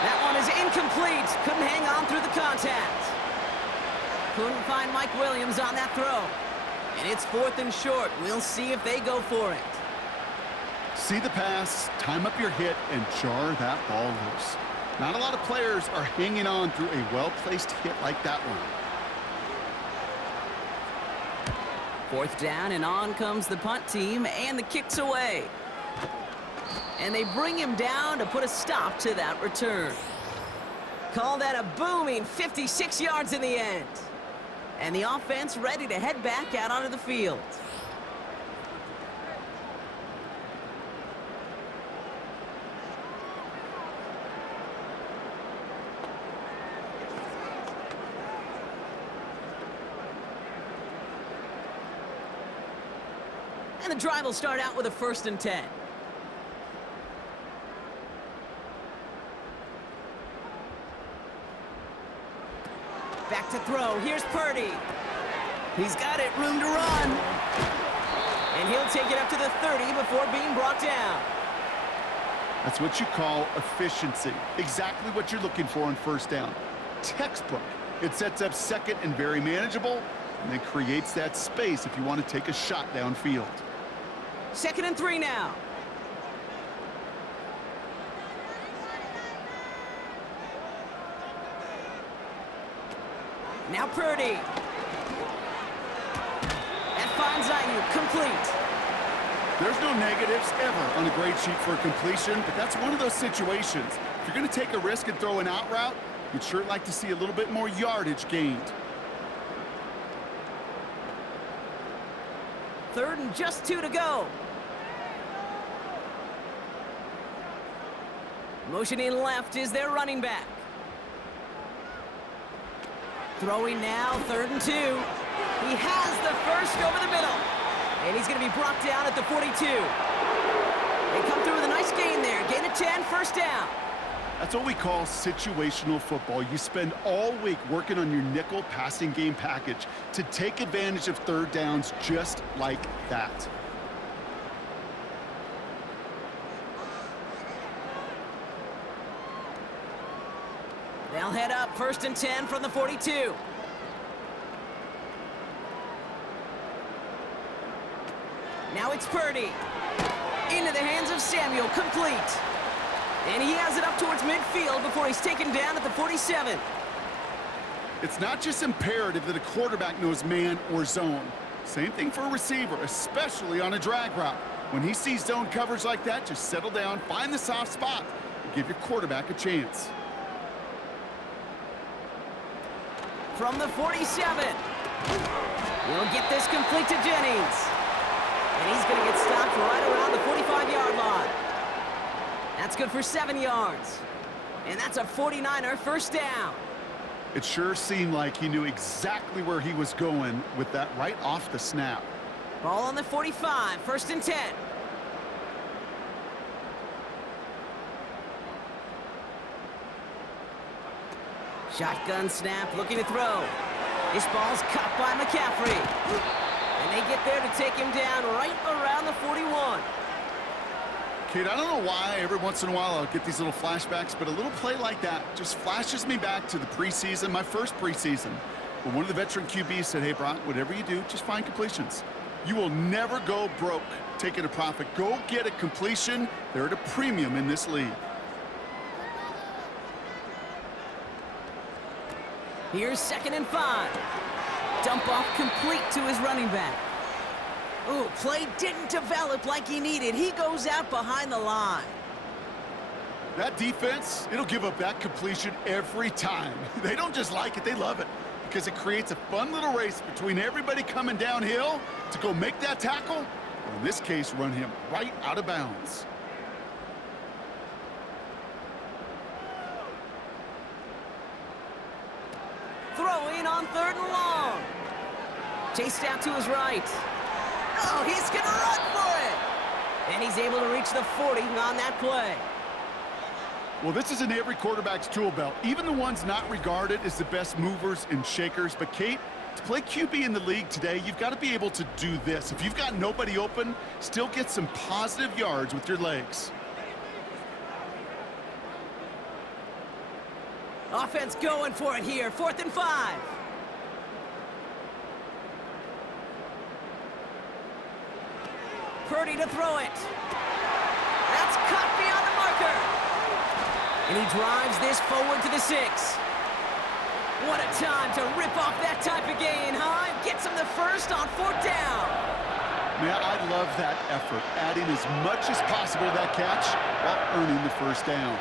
That one is incomplete. Couldn't hang on through the contact. Couldn't find Mike Williams on that throw. And it's 4th and short. We'll see if they go for it. See the pass, time up your hit, and jar that ball loose. Not a lot of players are hanging on through a well-placed hit like that one. 4th down, and on comes the punt team, and the kick's away. And they bring him down to put a stop to that return. Call that a booming 56 yards in the end. And the offense ready to head back out onto the field. And the drive will start out with a 1st and 10. Back to throw. Here's Purdy. He's got it. Room to run. And he'll take it up to the 30 before being brought down. That's what you call efficiency. Exactly what you're looking for on 1st down. Textbook. It sets up 2nd and very manageable, and then creates that space if you want to take a shot downfield. 2nd and 3 now. Now Purdy. That finds Ayuk, complete. There's no negatives ever on a grade sheet for a completion, but that's one of those situations. If you're going to take a risk and throw an out route, you'd sure like to see a little bit more yardage gained. 3rd and just 2 to go. Motioning left is their running back. Throwing now, 3rd and 2. He has the first over the middle. And he's going to be brought down at the 42. They come through with a nice gain there. Gain of 10, 1st down. That's what we call situational football. You spend all week working on your nickel passing game package to take advantage of 3rd downs just like that. They'll head up 1st and 10 from the 42. Now it's Purdy. Into the hands of Samuel, complete. And he has it up towards midfield before he's taken down at the 47. It's not just imperative that a quarterback knows man or zone. Same thing for a receiver, especially on a drag route. When he sees zone coverage like that, just settle down, find the soft spot, and give your quarterback a chance. From the 47. We'll get this complete to Jennings. And he's going to get stopped right around the 45-yard line. That's good for 7 yards. And that's a 49er first down. It sure seemed like he knew exactly where he was going with that right off the snap. Ball on the 45, 1st and 10. Shotgun snap, looking to throw. This ball's caught by McCaffrey. And they get there to take him down right around the 41. Kate, I don't know why every once in a while I'll get these little flashbacks, but a little play like that just flashes me back to the preseason, my first preseason. When one of the veteran QBs said, hey, Brock, whatever you do, just find completions. You will never go broke taking a profit. Go get a completion. They're at a premium in this league. Here's 2nd and 5. Dump off complete to his running back. Ooh, play didn't develop like he needed. He goes out behind the line. That defense, it'll give up that completion every time. They don't just like it, they love it. Because it creates a fun little race between everybody coming downhill to go make that tackle, or in this case, run him right out of bounds. Throwing on 3rd and long. Chased out to his right. Oh, he's going to run for it. And he's able to reach the 40 on that play. Well, this is in every quarterback's tool belt, even the ones not regarded as the best movers and shakers. But, Kate, to play QB in the league today, you've got to be able to do this. If you've got nobody open, still get some positive yards with your legs. Offense going for it here. 4th and 5. Purdy to throw it. That's caught beyond the marker. And he drives this forward to the 6. What a time to rip off that type of gain, huh? Gets him the first on 4th down. Man, I love that effort, adding as much as possible to that catch while earning the first down.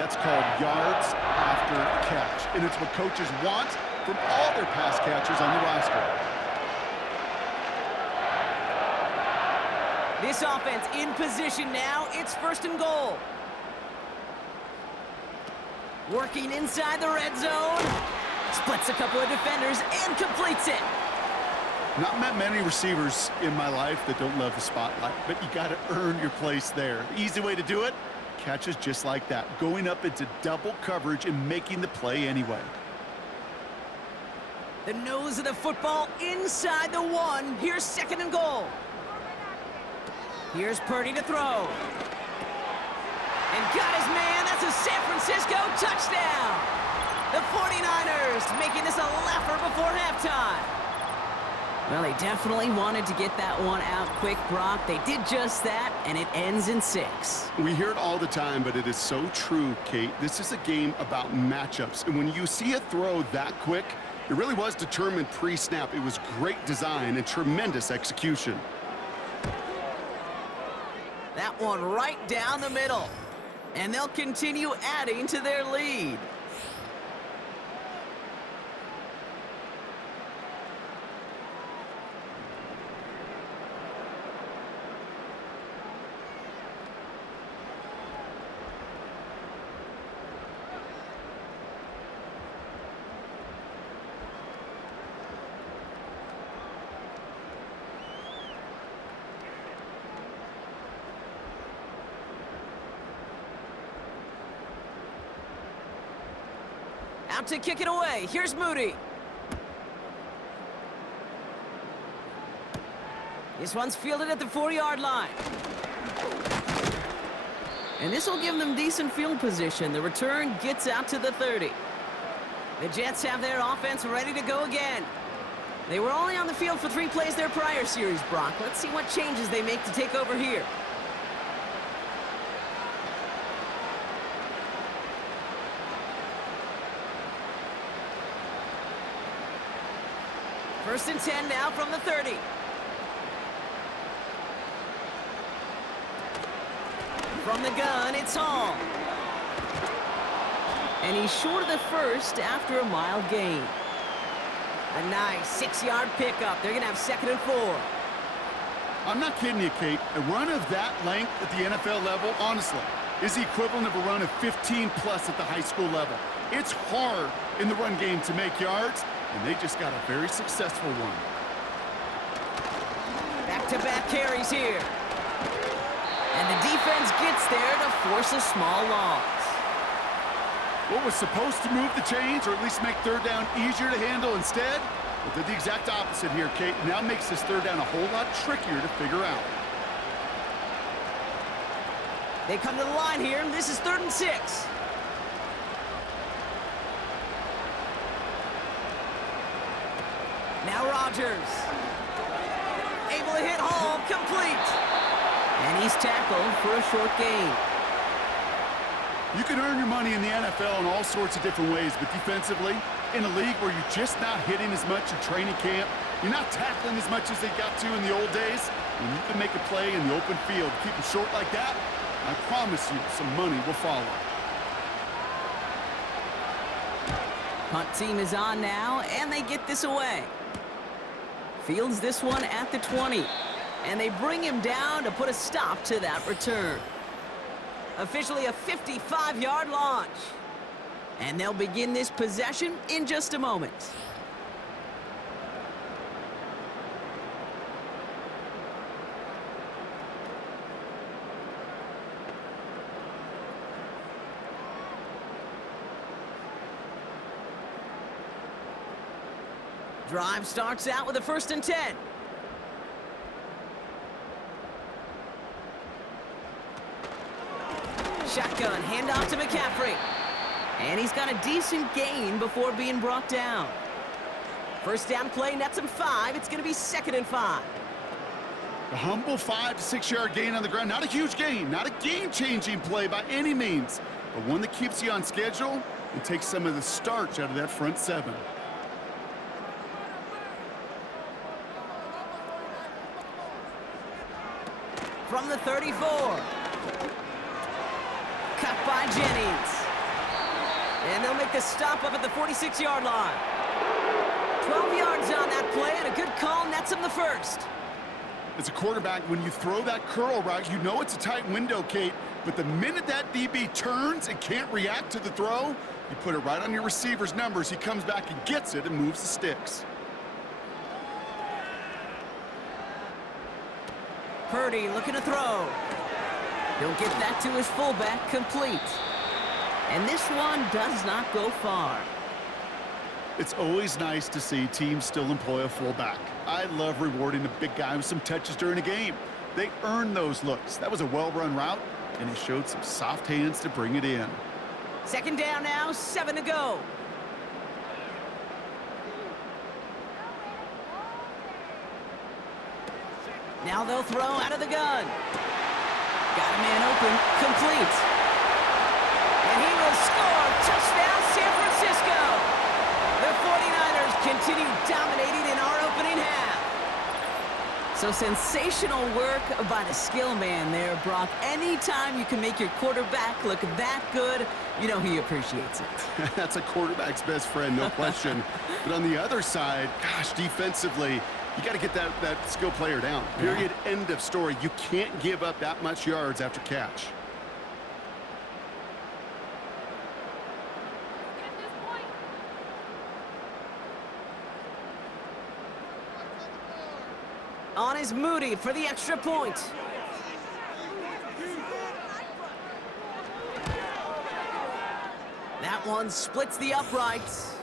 That's called yards after catch, and it's what coaches want from all their pass catchers on the roster. This offense in position now. It's 1st and goal. Working inside the red zone. Splits a couple of defenders and completes it. Not met many receivers in my life that don't love the spotlight, but you got to earn your place there. The easy way to do it, catches just like that, going up into double coverage and making the play anyway. The nose of the football inside the 1. Here's 2nd and goal. Here's Purdy to throw. And got his man. That's a San Francisco touchdown. The 49ers making this a laugher before halftime. Well, they definitely wanted to get that one out quick, Brock. They did just that, and it ends in 6. We hear it all the time, but it is so true, Kate. This is a game about matchups. And when you see a throw that quick, it really was determined pre-snap. It was great design and tremendous execution. That one right down the middle. And they'll continue adding to their lead. Out to kick it away. Here's Moody. This one's fielded at the 4-yard line. And this will give them decent field position. The return gets out to the 30. The Jets have their offense ready to go again. They were only on the field for 3 plays their prior series, Brock. Let's see what changes they make to take over here. First and 10 now from the 30. From the gun, it's Hall. And he's short of the first after a mild gain. A nice 6-yard pickup. They're going to have 2nd and 4. I'm not kidding you, Kate. A run of that length at the NFL level, honestly, is the equivalent of a run of 15-plus at the high school level. It's hard in the run game to make yards, and they just got a very successful one. Back-to-back carries here. And the defense gets there to force a small loss. What was supposed to move the chains, or at least make 3rd down easier to handle instead, well, did the exact opposite here, Kate. Now makes this 3rd down a whole lot trickier to figure out. They come to the line here, and this is 3rd and 6. Now Rodgers. Able to hit Hall, complete. And he's tackled for a short gain. You can earn your money in the NFL in all sorts of different ways, but defensively, in a league where you're just not hitting as much in training camp, you're not tackling as much as they got to in the old days, and you can make a play in the open field. Keep it short like that, I promise you some money will follow. Punt team is on now, and they get this away. Fields this one at the 20, and they bring him down to put a stop to that return. Officially a 55-yard launch. And they'll begin this possession in just a moment. Drive starts out with a 1st and 10. Shotgun, handoff to McCaffrey. And he's got a decent gain before being brought down. First down play nets him 5. It's going to be 2nd and 5. A humble 5 to 6 yard gain on the ground. Not a huge gain, not a game-changing play by any means, but one that keeps you on schedule and takes some of the starch out of that front 7. From the 34. Cut by Jennings. And they'll make the stop up at the 46-yard line. 12 yards on that play, and a good call nets him the 1st. As a quarterback, when you throw that curl route, you know it's a tight window, Kate, but the minute that DB turns and can't react to the throw, you put it right on your receiver's numbers. He comes back and gets it and moves the sticks. Purdy looking to throw. He'll get that to his fullback, complete. And this one does not go far. It's always nice to see teams still employ a fullback. I love rewarding a big guy with some touches during a game. They earn those looks. That was a well-run route, and he showed some soft hands to bring it in. 2nd down now, 7 to go. Now they'll throw out of the gun. Got a man open, complete. And he will score. Touchdown, San Francisco. The 49ers continue dominating in our opening half. So sensational work by the skill man there, Brock. Anytime you can make your quarterback look that good, you know he appreciates it. That's a quarterback's best friend, no question. But on the other side, gosh, defensively, you got to get that skill player down. Period. Yeah. End of story. You can't give up that much yards after catch. On is Moody for the extra point. That one splits the uprights,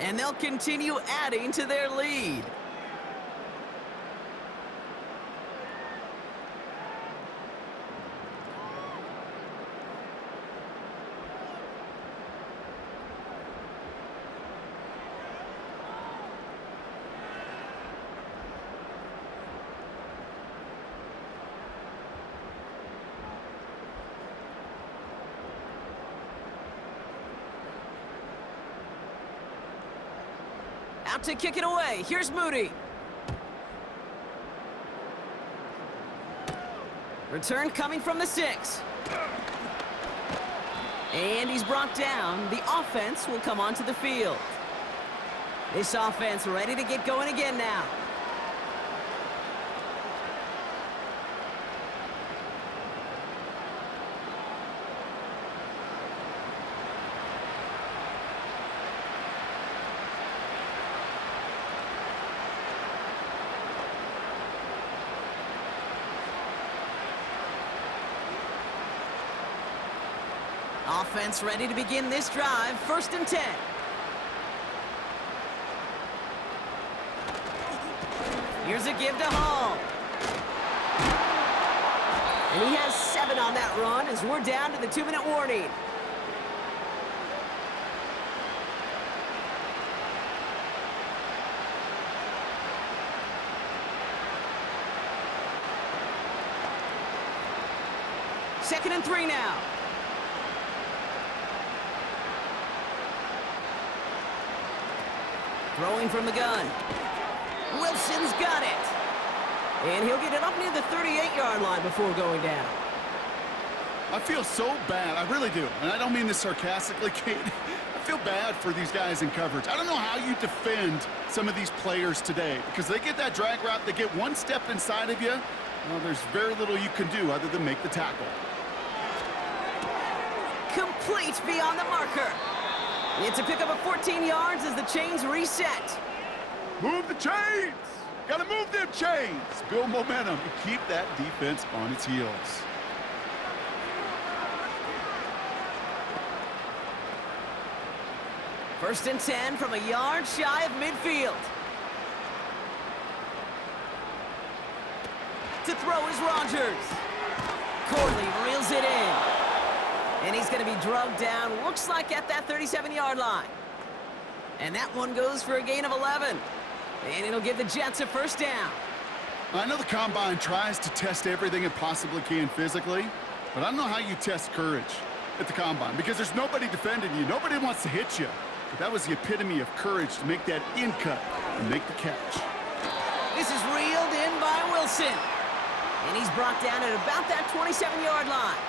and they'll continue adding to their lead. out to kick it away. Here's Moody. Return coming from the 6. And he's brought down. The offense will come onto the field. This offense ready to get going again now. Offense ready to begin this drive. 1st and 10. Here's a give to Hall. And he has 7 on that run as we're down to the 2-minute warning. Second and 3 now. Throwing from the gun. Wilson's got it. And he'll get it up near the 38-yard line before going down. I feel so bad. I really do. And I don't mean this sarcastically, Kate. I feel bad for these guys in coverage. I don't know how you defend some of these players today because they get that drag route, they get one step inside of you. Well, there's very little you can do other than make the tackle. Complete beyond the marker. It's a pickup of 14 yards as the chains reset. Move the chains! Gotta move them chains! Build momentum and keep that defense on its heels. First and 10 from a yard shy of midfield. To throw is Rodgers. Corley reels it in. And he's going to be drugged down, looks like at that 37-yard line. And that one goes for a gain of 11. And it'll give the Jets a first down. I know the Combine tries to test everything it possibly can physically, but I don't know how you test courage at the Combine because there's nobody defending you. Nobody wants to hit you. But that was the epitome of courage to make that in cut and make the catch. This is reeled in by Wilson. And he's brought down at about that 27-yard line.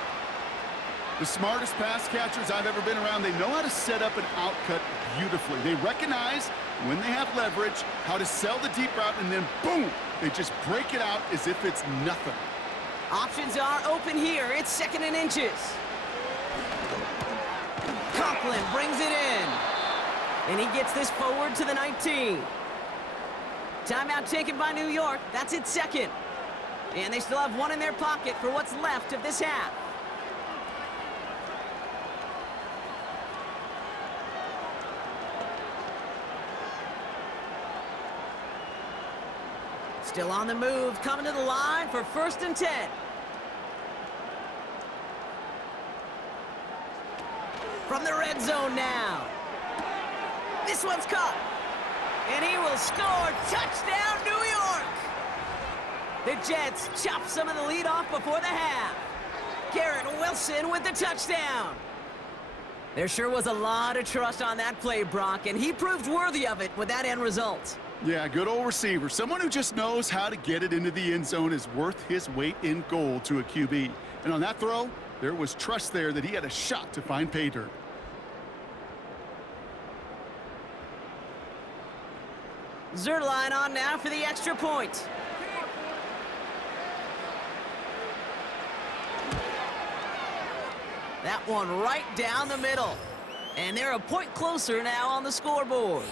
The smartest pass catchers I've ever been around, they know how to set up an out cut beautifully. They recognize when they have leverage, how to sell the deep route, and then boom, they just break it out as if it's nothing. Options are open here. It's 2nd and inches. Conklin brings it in. And he gets this forward to the 19. Timeout taken by New York. That's its 2nd. And they still have one in their pocket for what's left of this half. Still on the move, coming to the line for 1st and 10. From the red zone now. This one's caught. And he will score. Touchdown, New York! The Jets chop some of the lead off before the half. Garrett Wilson with the touchdown. There sure was a lot of trust on that play, Brock, and he proved worthy of it with that end result. Yeah, good old receiver. Someone who just knows how to get it into the end zone is worth his weight in gold to a QB. And on that throw, there was trust there that he had a shot to find pay dirt. Zerline on now for the extra point. That one right down the middle. And they're a point closer now on the scoreboard.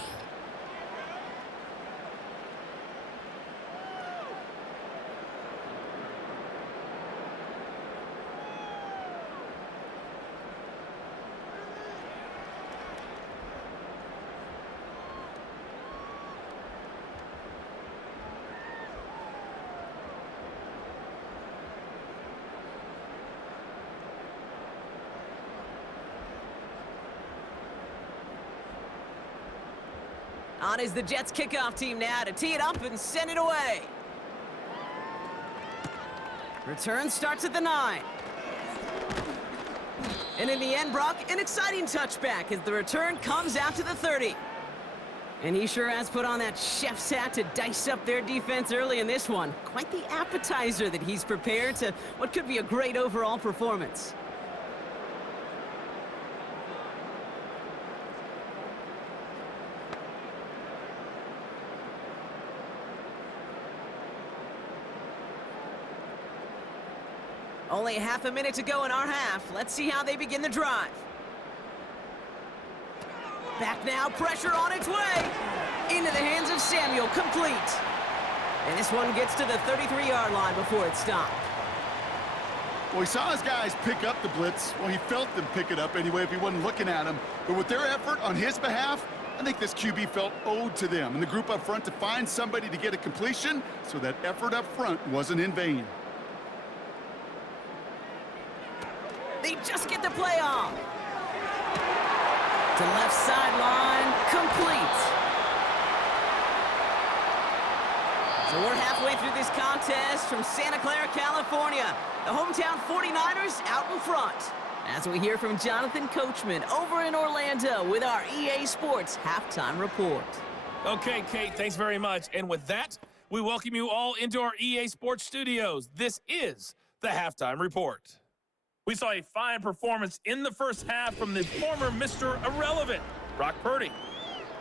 On is the Jets kickoff team now to tee it up and send it away. Return starts at the 9. And in the end, Brock, an exciting touchback as the return comes out to the 30. And he sure has put on that chef's hat to dice up their defense early in this one. Quite the appetizer that he's prepared to what could be a great overall performance. Only half a minute to go in our half. Let's see how they begin the drive. Back now, pressure on its way. Into the hands of Samuel, complete. And this one gets to the 33-yard line before it stopped. Well, he saw his guys pick up the blitz. Well, he felt them pick it up anyway if he wasn't looking at him. But with their effort on his behalf, I think this QB felt owed to them and the group up front to find somebody to get a completion so that effort up front wasn't in vain. They just get the play off. To left sideline, complete. So we're halfway through this contest from Santa Clara, California. The hometown 49ers out in front. As we hear from Jonathan Coachman over in Orlando with our EA Sports Halftime Report. Okay, Kate, thanks very much. And with that, we welcome you all into our EA Sports studios. This is the Halftime Report. We saw a fine performance in the first half from the former Mr. Irrelevant, Brock Purdy.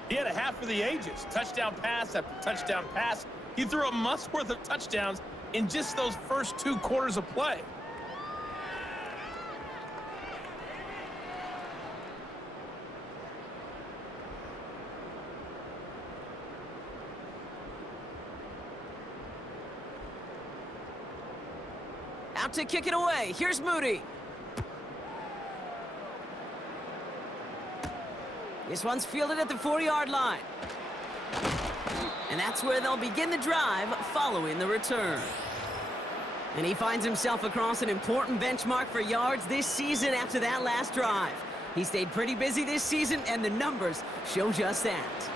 He had a half for the ages, touchdown pass after touchdown pass. He threw a month's worth of touchdowns in just those first 2 quarters of play. Out to kick it away. Here's Moody. This one's fielded at the 4-yard line. And that's where they'll begin the drive following the return. And he finds himself across an important benchmark for yards this season after that last drive. He stayed pretty busy this season, and the numbers show just that.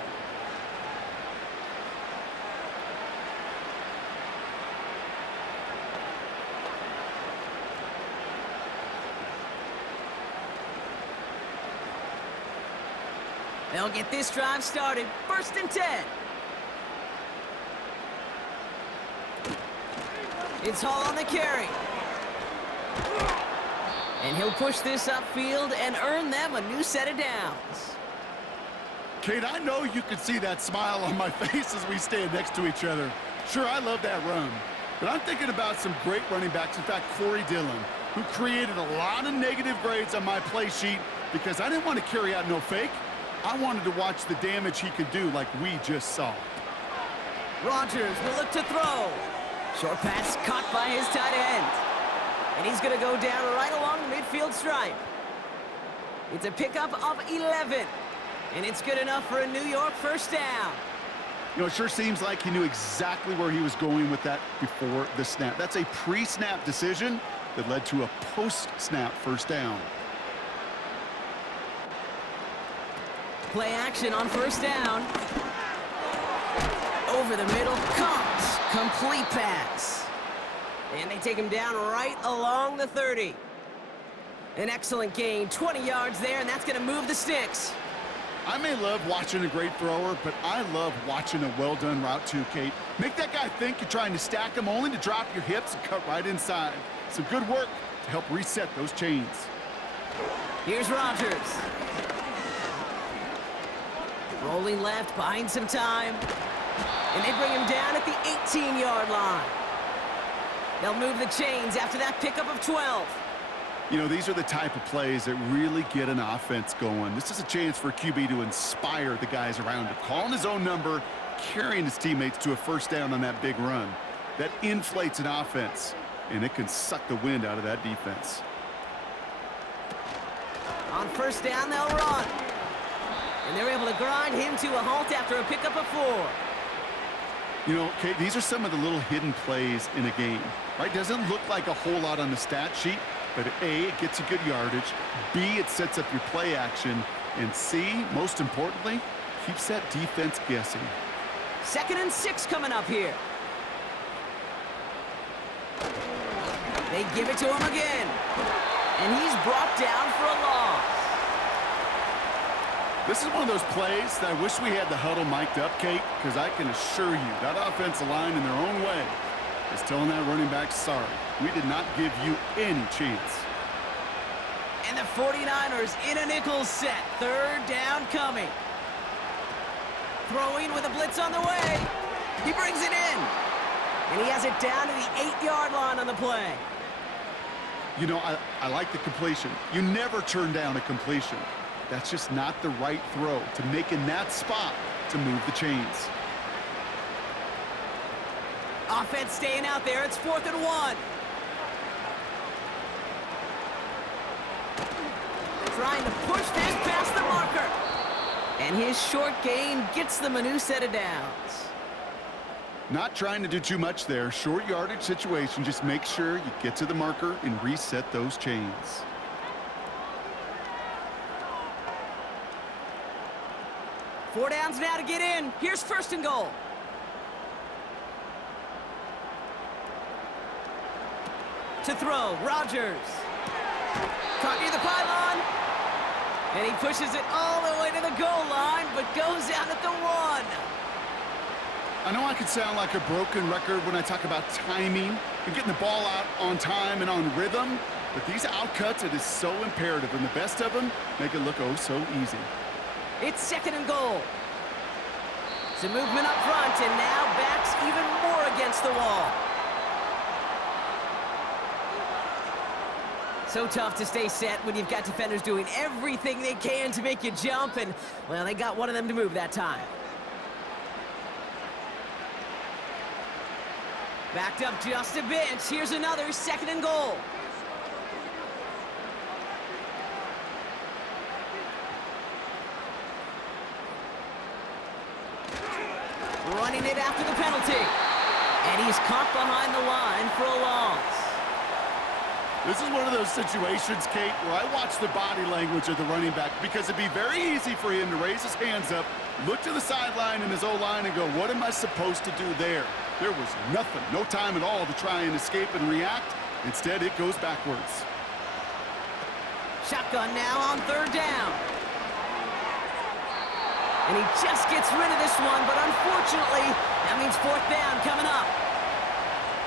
They'll get this drive started. 1st and 10. It's Hall on the carry. And he'll push this upfield and earn them a new set of downs. Kate, I know you could see that smile on my face as we stand next to each other. Sure, I love that run. But I'm thinking about some great running backs. In fact, Corey Dillon, who created a lot of negative grades on my play sheet because I didn't want to carry out no fake. I wanted to watch the damage he could do like we just saw. Rodgers will look to throw. Short pass caught by his tight end. And he's going to go down right along the midfield stripe. It's a pickup of 11. And it's good enough for a New York first down. You know, it sure seems like he knew exactly where he was going with that before the snap. That's a pre-snap decision that led to a post-snap first down. Play action on first down. Over the middle, caught. Complete pass. And they take him down right along the 30. An excellent gain, 20 yards there, and that's going to move the sticks. I may love watching a great thrower, but I love watching a well-done route too, Kate. Make that guy think you're trying to stack him only to drop your hips and cut right inside. Some good work to help reset those chains. Here's Rodgers. Rolling left, buying some time. And they bring him down at the 18-yard line. They'll move the chains after that pickup of 12. You know, these are the type of plays that really get an offense going. This is a chance for QB to inspire the guys around him. Calling his own number, carrying his teammates to a first down on that big run. That inflates an offense, and it can suck the wind out of that defense. On first down, they'll run. And they're able to grind him to a halt after a pickup of 4. You know, Kate, these are some of the little hidden plays in a game, right? Doesn't look like a whole lot on the stat sheet, but A, it gets you good yardage, B, it sets up your play action, and C, most importantly, keeps that defense guessing. 2nd and 6 coming up here. They give it to him again. And he's brought down for a loss. This is one of those plays that I wish we had the huddle mic'd up, Kate, because I can assure you that offensive line in their own way is telling that running back, sorry, we did not give you any chance. And the 49ers in a nickel set. Third down coming. Throwing with a blitz on the way. He brings it in. And he has it down to the 8-yard line on the play. You know, I like the completion. You never turn down a completion. That's just not the right throw to make in that spot to move the chains. Offense staying out there. It's 4th and 1. Trying to push this past the marker. And his short gain gets them a new set of downs. Not trying to do too much there. Short yardage situation. Just make sure you get to the marker and reset those chains. Four downs now to get in. Here's 1st and goal. To throw, Rodgers. Caught near the pylon. And he pushes it all the way to the goal line, but goes out at the 1. I know I could sound like a broken record when I talk about timing and getting the ball out on time and on rhythm, but these outcuts, it is so imperative, and the best of them make it look oh so easy. It's 2nd and goal. Some movement up front, and now backs even more against the wall. So tough to stay set when you've got defenders doing everything they can to make you jump, and, well, they got one of them to move that time. Backed up just a bit. Here's another 2nd and goal. Running it after the penalty. And he's caught behind the line for a loss. This is one of those situations, Kate, where I watch the body language of the running back because it'd be very easy for him to raise his hands up, look to the sideline in his O-line and go, what am I supposed to do there? There was nothing, no time at all to try and escape and react. Instead, it goes backwards. Shotgun now on 3rd down. And he just gets rid of this one, but unfortunately, that means 4th down coming up.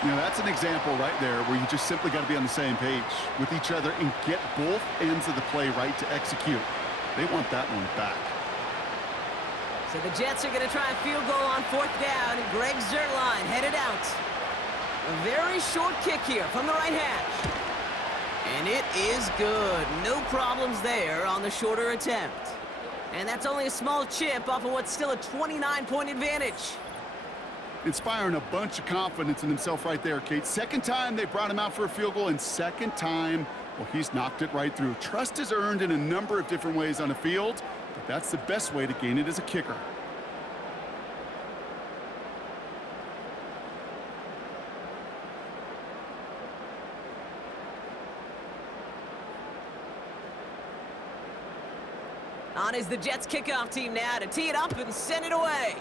You know, that's an example right there where you just simply got to be on the same page with each other and get both ends of the play right to execute. They want that one back. So the Jets are going to try a field goal on 4th down. Greg Zuerlein headed out. A very short kick here from the right hash. And it is good. No problems there on the shorter attempt. And that's only a small chip off of what's still a 29-point advantage. Inspiring a bunch of confidence in himself right there, Kate. 2nd time they brought him out for a field goal, and 2nd time, well, he's knocked it right through. Trust is earned in a number of different ways on the field, but that's the best way to gain it as a kicker. On is the Jets kickoff team now to tee it up and send it away.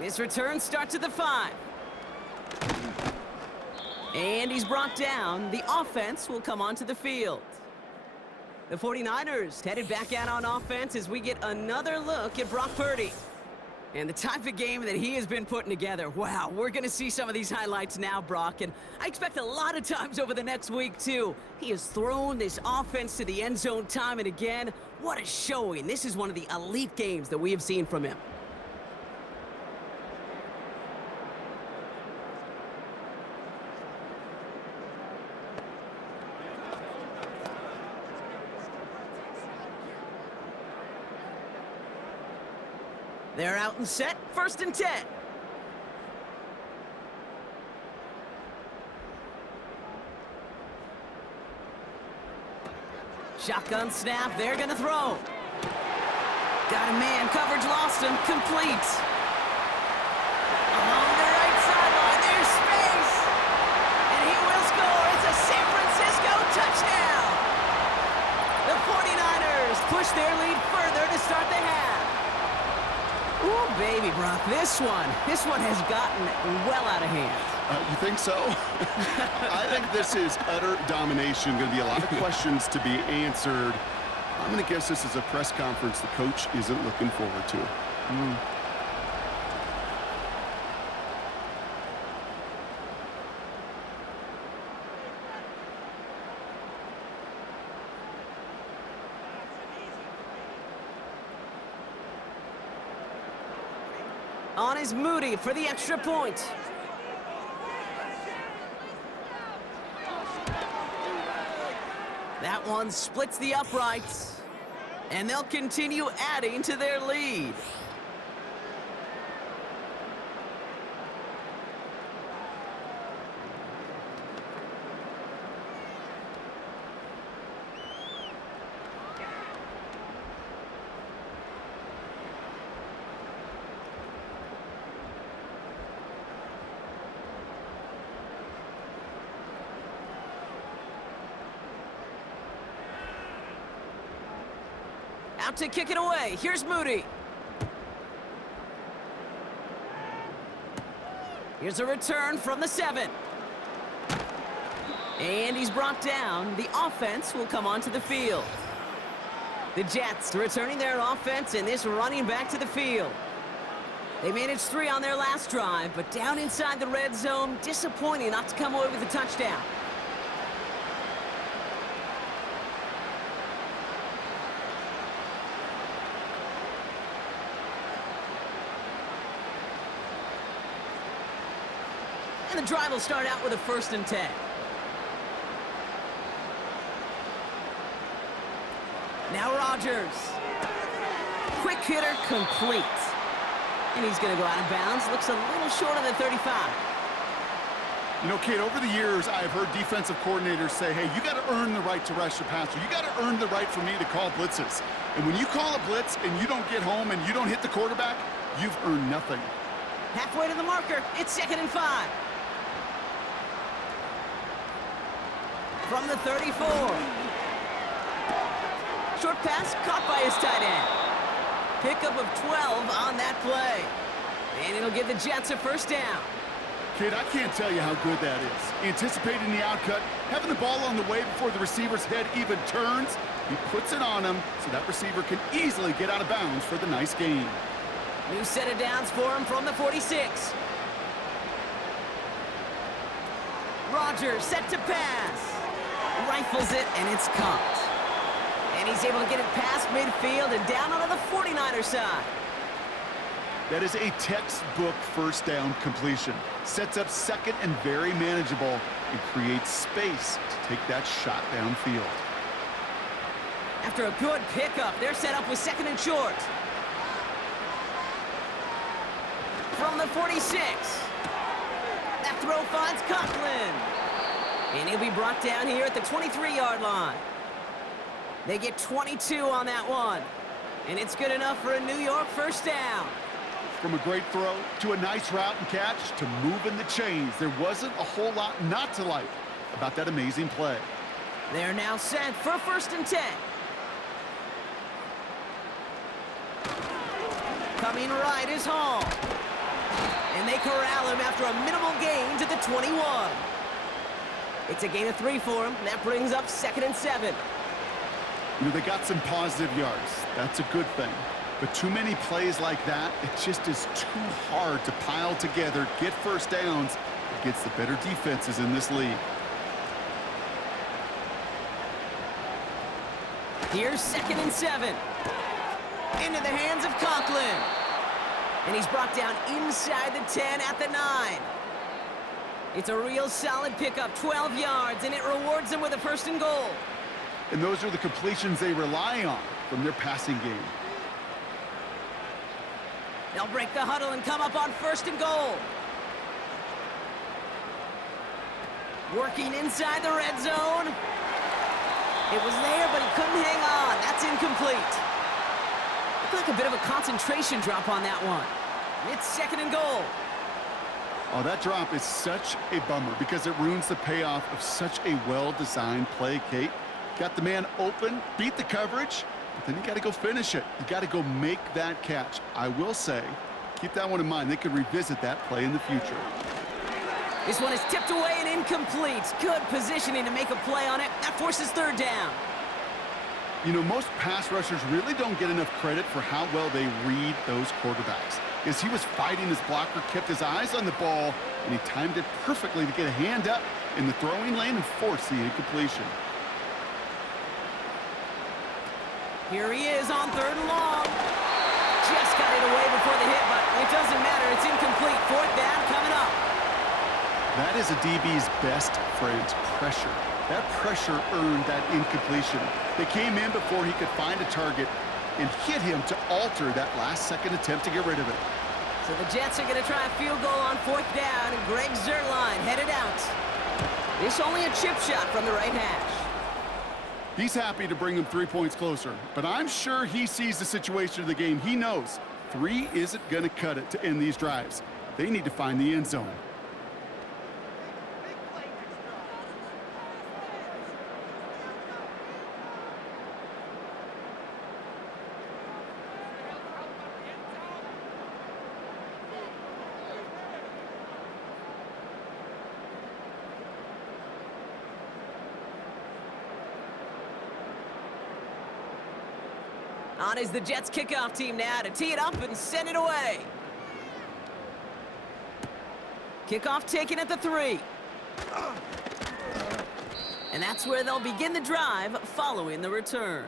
This return starts at the 5. And he's brought down. The offense will come onto the field. The 49ers headed back out on offense as we get another look at Brock Purdy. And the type of game that he has been putting together. Wow, we're going to see some of these highlights now, Brock. And I expect a lot of times over the next week, too. He has thrown this offense to the end zone time and again. What a showing. This is one of the elite games that we have seen from him. They're out and set. 1st and 10. Shotgun snap. They're going to throw. Got a man. Coverage lost him. Complete. Along the right sideline. There's space. And he will score. It's a San Francisco touchdown. The 49ers push their lead further to start the half. Ooh, baby, Brock, this one has gotten well out of hand. You think so? I think this is utter domination. Going to be a lot of questions to be answered I'm going to guess this is a press conference the coach isn't looking forward to. On is Moody for the extra point. That one splits the uprights, and they'll continue adding to their lead. Out to kick it away. Here's Moody. Here's a return from the 7. And he's brought down. The offense will come onto the field. The Jets returning their offense and this running back to the field. They managed 3 on their last drive, but down inside the red zone, disappointing not to come away with a touchdown. And the drive will start out with a 1st and 10. Now Rodgers. Quick hitter complete. And he's going to go out of bounds. Looks a little short of the 35. You know, Kate, over the years, I've heard defensive coordinators say, hey, you got to earn the right to rush the passer. You got to earn the right for me to call blitzes. And when you call a blitz and you don't get home and you don't hit the quarterback, you've earned nothing. Halfway to the marker. It's 2nd and 5. From the 34. Short pass caught by his tight end. Pickup of 12 on that play. And it'll give the Jets a 1st down. Kid, I can't tell you how good that is. Anticipating the outcut, having the ball on the way before the receiver's head even turns, he puts it on him so that receiver can easily get out of bounds for the nice gain. New set of downs for him from the 46. Rodgers set to pass. Rifles it, and it's caught. And he's able to get it past midfield and down onto the 49er side. That is a textbook 1st down completion. Sets up 2nd and very manageable and creates space to take that shot downfield. After a good pickup, they're set up with 2nd and short. From the 46. That throw finds Conklin. And he'll be brought down here at the 23-yard line. They get 22 on that one. And it's good enough for a New York 1st down. From a great throw to a nice route and catch to moving the chains, there wasn't a whole lot not to like about that amazing play. They're now set for 1st and 10. Coming right is Hall. And they corral him after a minimal gain to the 21. It's a gain of 3 for him. That brings up 2nd and 7. You know, they got some positive yards. That's a good thing. But too many plays like that, it just is too hard to pile together, get 1st downs against the better defenses in this league. Here's 2nd and 7. Into the hands of Conklin. And he's brought down inside the 10 at the 9. It's a real solid pickup, 12 yards, and it rewards them with a 1st and goal. And those are the completions they rely on from their passing game. They'll break the huddle and come up on 1st and goal. Working inside the red zone. It was there, but he couldn't hang on. That's incomplete. Looked like a bit of a concentration drop on that one. It's 2nd and goal. Oh, that drop is such a bummer because it ruins the payoff of such a well-designed play, Kate. Got the man open, beat the coverage, but then you got to go finish it. You got to go make that catch. I will say, keep that one in mind. They could revisit that play in the future. This one is tipped away and incomplete. Good positioning to make a play on it. That forces 3rd down. You know, most pass rushers really don't get enough credit for how well they read those quarterbacks. As he was fighting his blocker, kept his eyes on the ball, and he timed it perfectly to get a hand up in the throwing lane and force the incompletion. Here he is on 3rd and long. Just got it away before the hit, but it doesn't matter. It's incomplete. 4th down coming up. That is a DB's best friend, pressure. That pressure earned that incompletion. They came in before he could find a target and hit him to alter that last-second attempt to get rid of it. So the Jets are going to try a field goal on 4th down, and Greg Zuerlein headed out. This only a chip shot from the right hash. He's happy to bring him 3 points closer, but I'm sure he sees the situation of the game. He knows 3 isn't going to cut it to end these drives. They need to find the end zone. On is the Jets kickoff team now to tee it up and send it away. Kickoff taken at the 3. And that's where they'll begin the drive following the return.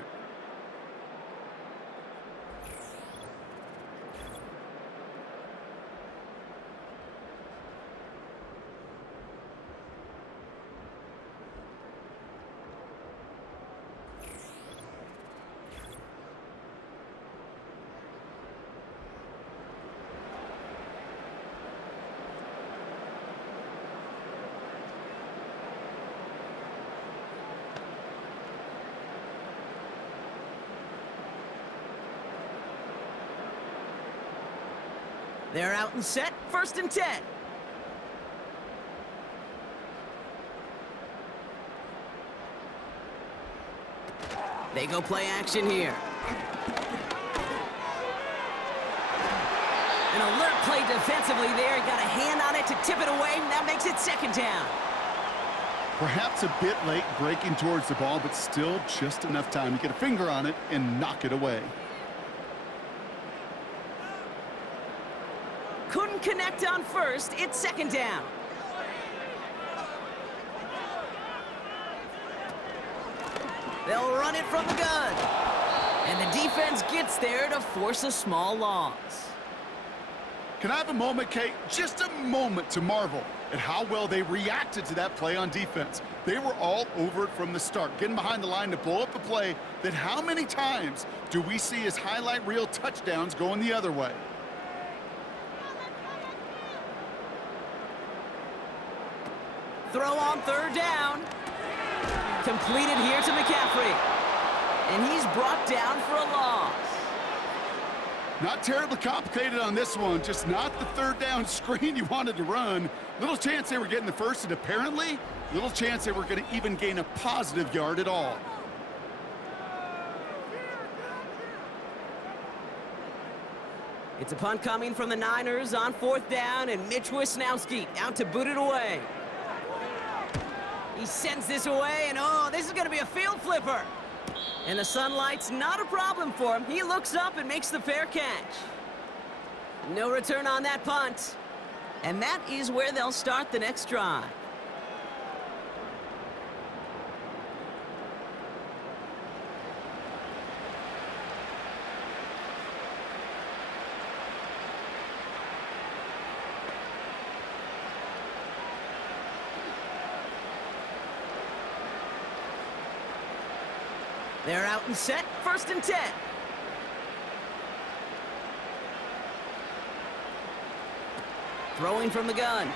They're out and set, 1st and 10. They go play action here. An alert play defensively there. Got a hand on it to tip it away, and that makes it 2nd down. Perhaps a bit late breaking towards the ball, but still just enough time to get a finger on it and knock it away. Couldn't connect on 1st. It's 2nd down. They'll run it from the gun. And the defense gets there to force a small loss. Can I have a moment, Kate? Just a moment to marvel at how well they reacted to that play on defense. They were all over it from the start, getting behind the line to blow up a play that how many times do we see as highlight reel touchdowns going the other way? Throw on 3rd down. Completed here to McCaffrey. And he's brought down for a loss. Not terribly complicated on this one, just not the 3rd down screen you wanted to run. Little chance they were getting the 1st, and apparently, little chance they were going to even gain a positive yard at all. It's a punt coming from the Niners on 4th down, and Mitch Wisnowski out to boot it away. He sends this away, and oh, this is going to be a field flipper. And the sunlight's not a problem for him. He looks up and makes the fair catch. No return on that punt. And that is where they'll start the next drive. They're out and set, 1st and 10. Throwing from the gun.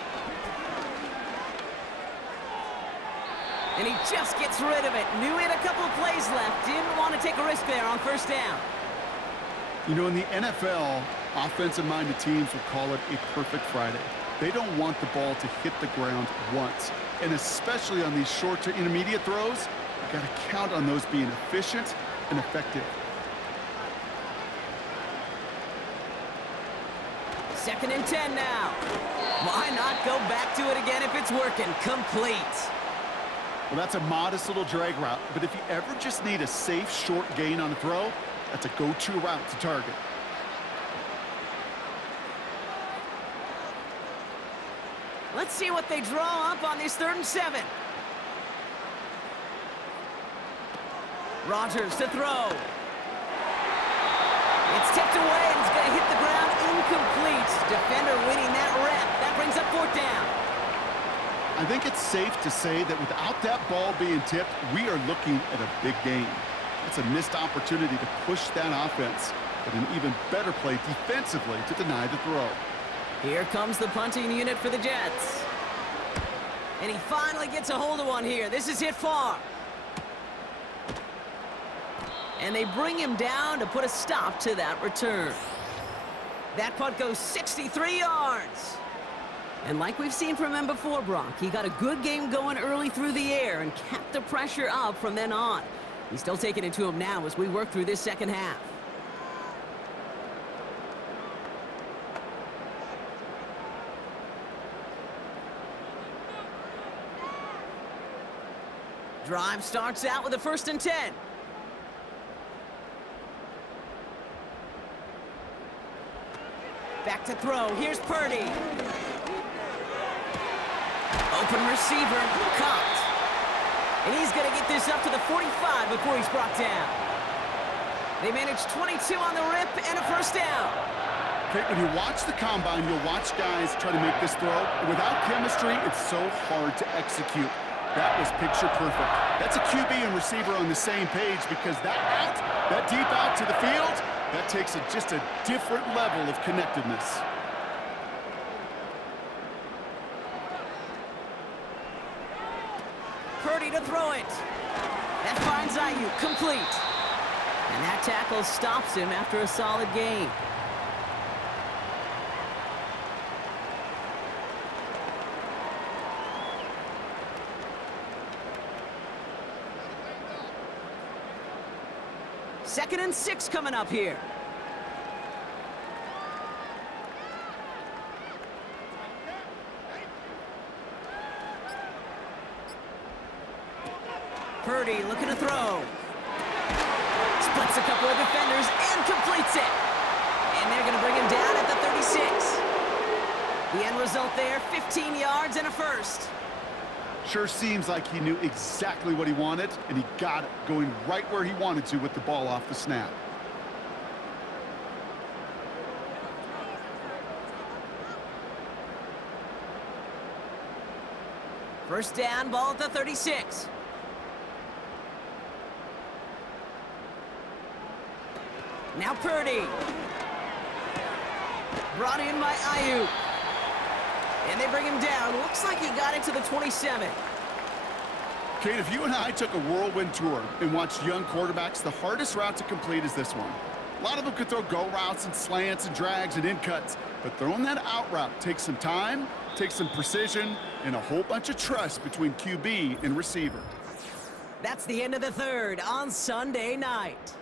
And he just gets rid of it. Knew he had a couple of plays left. Didn't want to take a risk there on 1st down. You know, in the NFL, offensive-minded teams would call it a perfect Friday. They don't want the ball to hit the ground once. And especially on these short to intermediate throws, got to count on those being efficient and effective. 2nd and 10 now. Why not go back to it again if it's working? Complete. Well, that's a modest little drag route, but if you ever just need a safe, short gain on a throw, that's a go-to route to target. Let's see what they draw up on this 3rd and 7. Rodgers to throw. It's tipped away, and it's going to hit the ground incomplete. Defender winning that rep. That brings up 4th down. I think it's safe to say that without that ball being tipped, we are looking at a big game. It's a missed opportunity to push that offense, but an even better play defensively to deny the throw. Here comes the punting unit for the Jets. And he finally gets a hold of one here. This is hit far. And they bring him down to put a stop to that return. That punt goes 63 yards. And like we've seen from him before, Brock, he got a good game going early through the air and kept the pressure up from then on. He's still taking it to him now as we work through this second half. Drive starts out with a 1st and 10. Back to throw. Here's Purdy. Open receiver, caught. And he's going to get this up to the 45 before he's brought down. They managed 22 on the rip and a 1st down. Okay, when you watch the combine, you'll watch guys try to make this throw. Without chemistry, it's so hard to execute. That was picture perfect. That's a QB and receiver on the same page because that out, that deep out to the field, that takes just a different level of connectedness. Purdy to throw it. That finds Ayuk complete. And that tackle stops him after a solid gain. Second and 6 coming up here. Purdy looking to throw. Splits a couple of defenders and completes it. And they're going to bring him down at the 36. The end result there, 15 yards and a 1st. Sure seems like he knew exactly what he wanted, and he got it going right where he wanted to with the ball off the snap. First down, ball at the 36. Now Purdy. Brought in by Ayuk. And they bring him down. Looks like he got into the 27. Kate, if you and I took a whirlwind tour and watched young quarterbacks, the hardest route to complete is this one. A lot of them could throw go routes and slants and drags and in cuts, but throwing that out route takes some time, takes some precision, and a whole bunch of trust between QB and receiver. That's the end of the 3rd on Sunday night.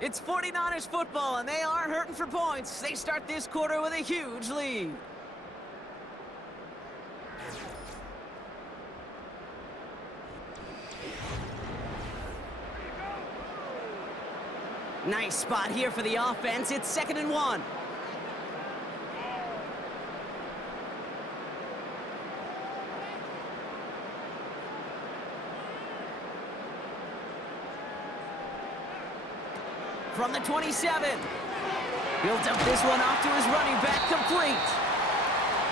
It's 49ers football, and they are hurting for points. They start this quarter with a huge lead. Nice spot here for the offense. It's 2nd and 1. From the 27. He'll dump this one off to his running back, complete.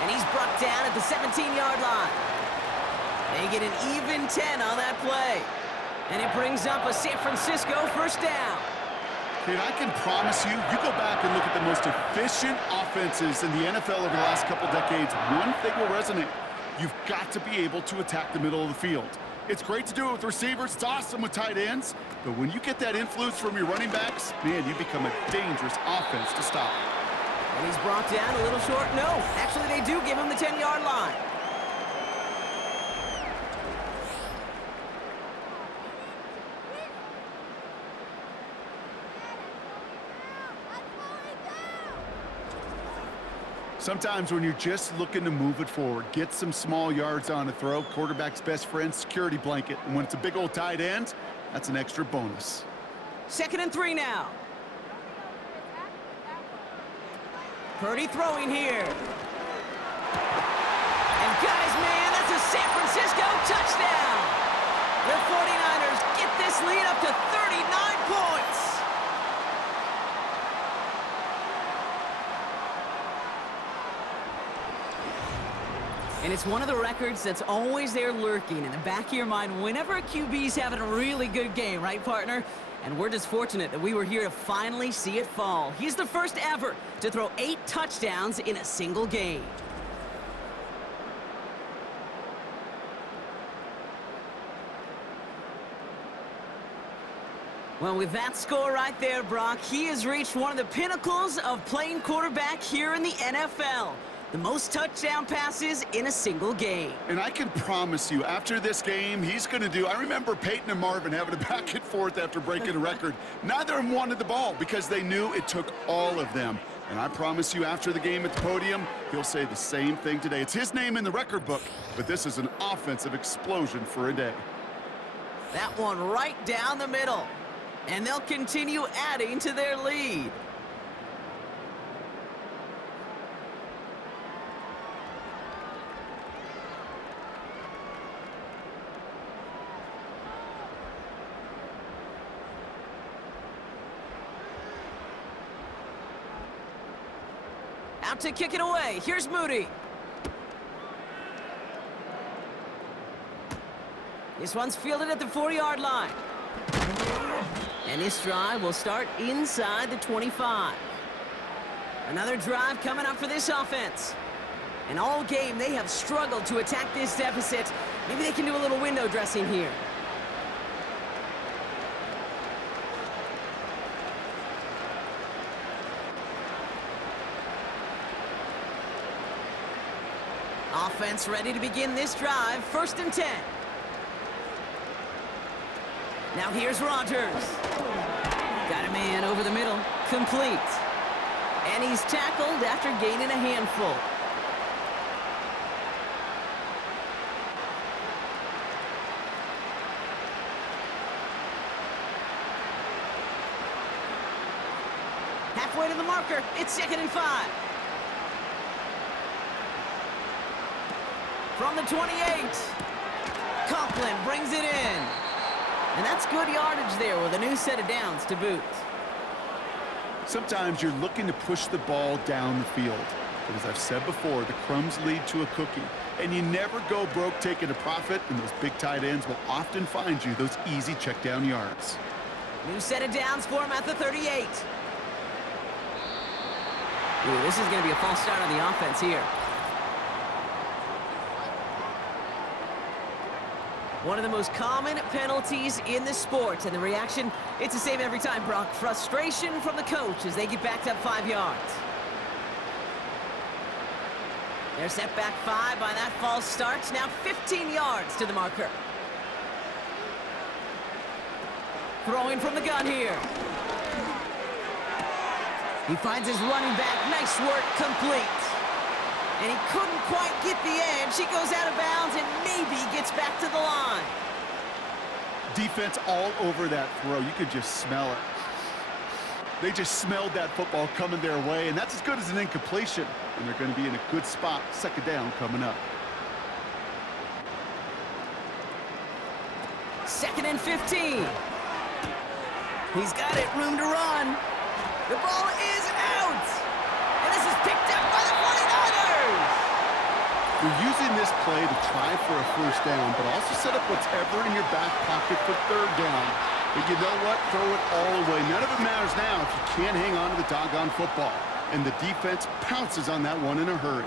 And he's brought down at the 17-yard line. They get an even 10 on that play. And it brings up a San Francisco 1st down. Kate, I can promise you, you go back and look at the most efficient offenses in the NFL over the last couple decades, one thing will resonate. You've got to be able to attack the middle of the field. It's great to do it with receivers. It's awesome with tight ends. But when you get that influence from your running backs, man, you become a dangerous offense to stop. And he's brought down a little short. No, actually they do give him the 10-yard line. Sometimes when you're just looking to move it forward, get some small yards on a throw, quarterback's best friend, security blanket. And when it's a big old tight end, that's an extra bonus. 2nd and 3 now. Purdy throwing here. And guys, man, that's a San Francisco touchdown. The 49ers get this lead up to 39 points. And it's one of the records that's always there lurking in the back of your mind whenever a QB's having a really good game, right, partner? And we're just fortunate that we were here to finally see it fall. He's the first ever to throw 8 touchdowns in a single game. Well, with that score right there, Brock, he has reached one of the pinnacles of playing quarterback here in the NFL. The most touchdown passes in a single game. And I can promise you, after this game, he's going to do... I remember Peyton and Marvin having a back and forth after breaking a record. Neither of them wanted the ball because they knew it took all of them. And I promise you, after the game at the podium, he'll say the same thing today. It's his name in the record book, but this is an offensive explosion for a day. That one right down the middle. And they'll continue adding to their lead. Out to kick it away. Here's Moody. This one's fielded at the 4-yard line. And this drive will start inside the 25. Another drive coming up for this offense. And all game, they have struggled to attack this deficit. Maybe they can do a little window dressing here. Offense ready to begin this drive. 1st and 10. Now here's Rodgers. Got a man over the middle. Complete. And he's tackled after gaining a handful. Halfway to the marker. It's 2nd and 5. From the 28. Conklin brings it in. And that's good yardage there with a new set of downs to boot. Sometimes you're looking to push the ball down the field. But as I've said before, the crumbs lead to a cookie. And you never go broke taking a profit, and those big tight ends will often find you those easy check down yards. New set of downs for him at the 38. Ooh, this is going to be a false start on the offense here. One of the most common penalties in the sport, and the reaction, it's the same every time, Brock. Frustration from the coach as they get backed up 5 yards. They're set back 5 by that false start. Now 15 yards to the marker. Throwing from the gun here. He finds his running back. Nice work, complete. And he couldn't quite get the edge. He goes out of bounds and maybe gets back to the line. Defense all over that throw. You could just smell it. They just smelled that football coming their way, and that's as good as an incompletion. And they're going to be in a good spot. 2nd down coming up. 2nd and 15. He's got it, room to run. The ball is out. And this is picked up by the 49ers. You're using this play to try for a 1st down, but also set up whatever in your back pocket for 3rd down. But you know what? Throw it all away. None of it matters now if you can't hang on to the doggone football. And the defense pounces on that one in a hurry.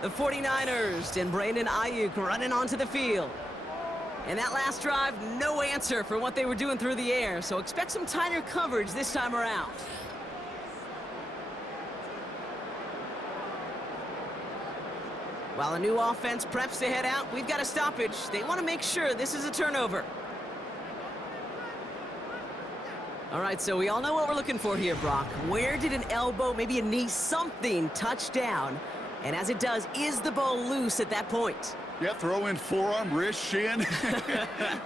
The 49ers and Brandon Ayuk running onto the field. And that last drive, no answer for what they were doing through the air. So expect some tighter coverage this time around. While a new offense preps to head out, we've got a stoppage. They want to make sure this is a turnover. All right, so we all know what we're looking for here, Brock. Where did an elbow, maybe a knee, something touch down? And as it does, is the ball loose at that point? Yeah, throw in forearm, wrist, shin.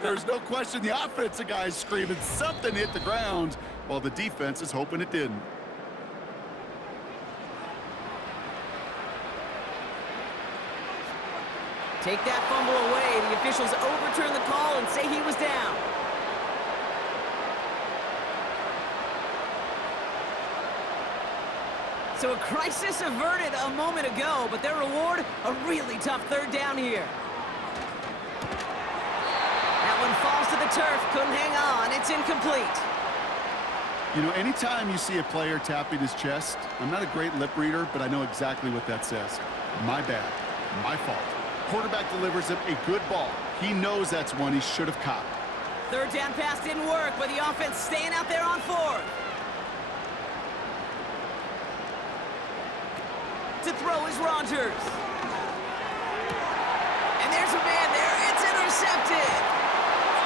There's no question the offensive guy's screaming something hit the ground while the defense is hoping it didn't. Take that fumble away. The officials overturn the call and say he was down. So a crisis averted a moment ago, but their reward, a really tough third down here. That one falls to the turf, couldn't hang on, it's incomplete. You know, anytime you see a player tapping his chest, I'm not a great lip reader, but I know exactly what that says. My bad, my fault. Quarterback delivers him a good ball. He knows that's one he should have caught. Third down pass didn't work, but the offense staying out there on fourth. To throw is Rodgers. And there's a man there. It's intercepted.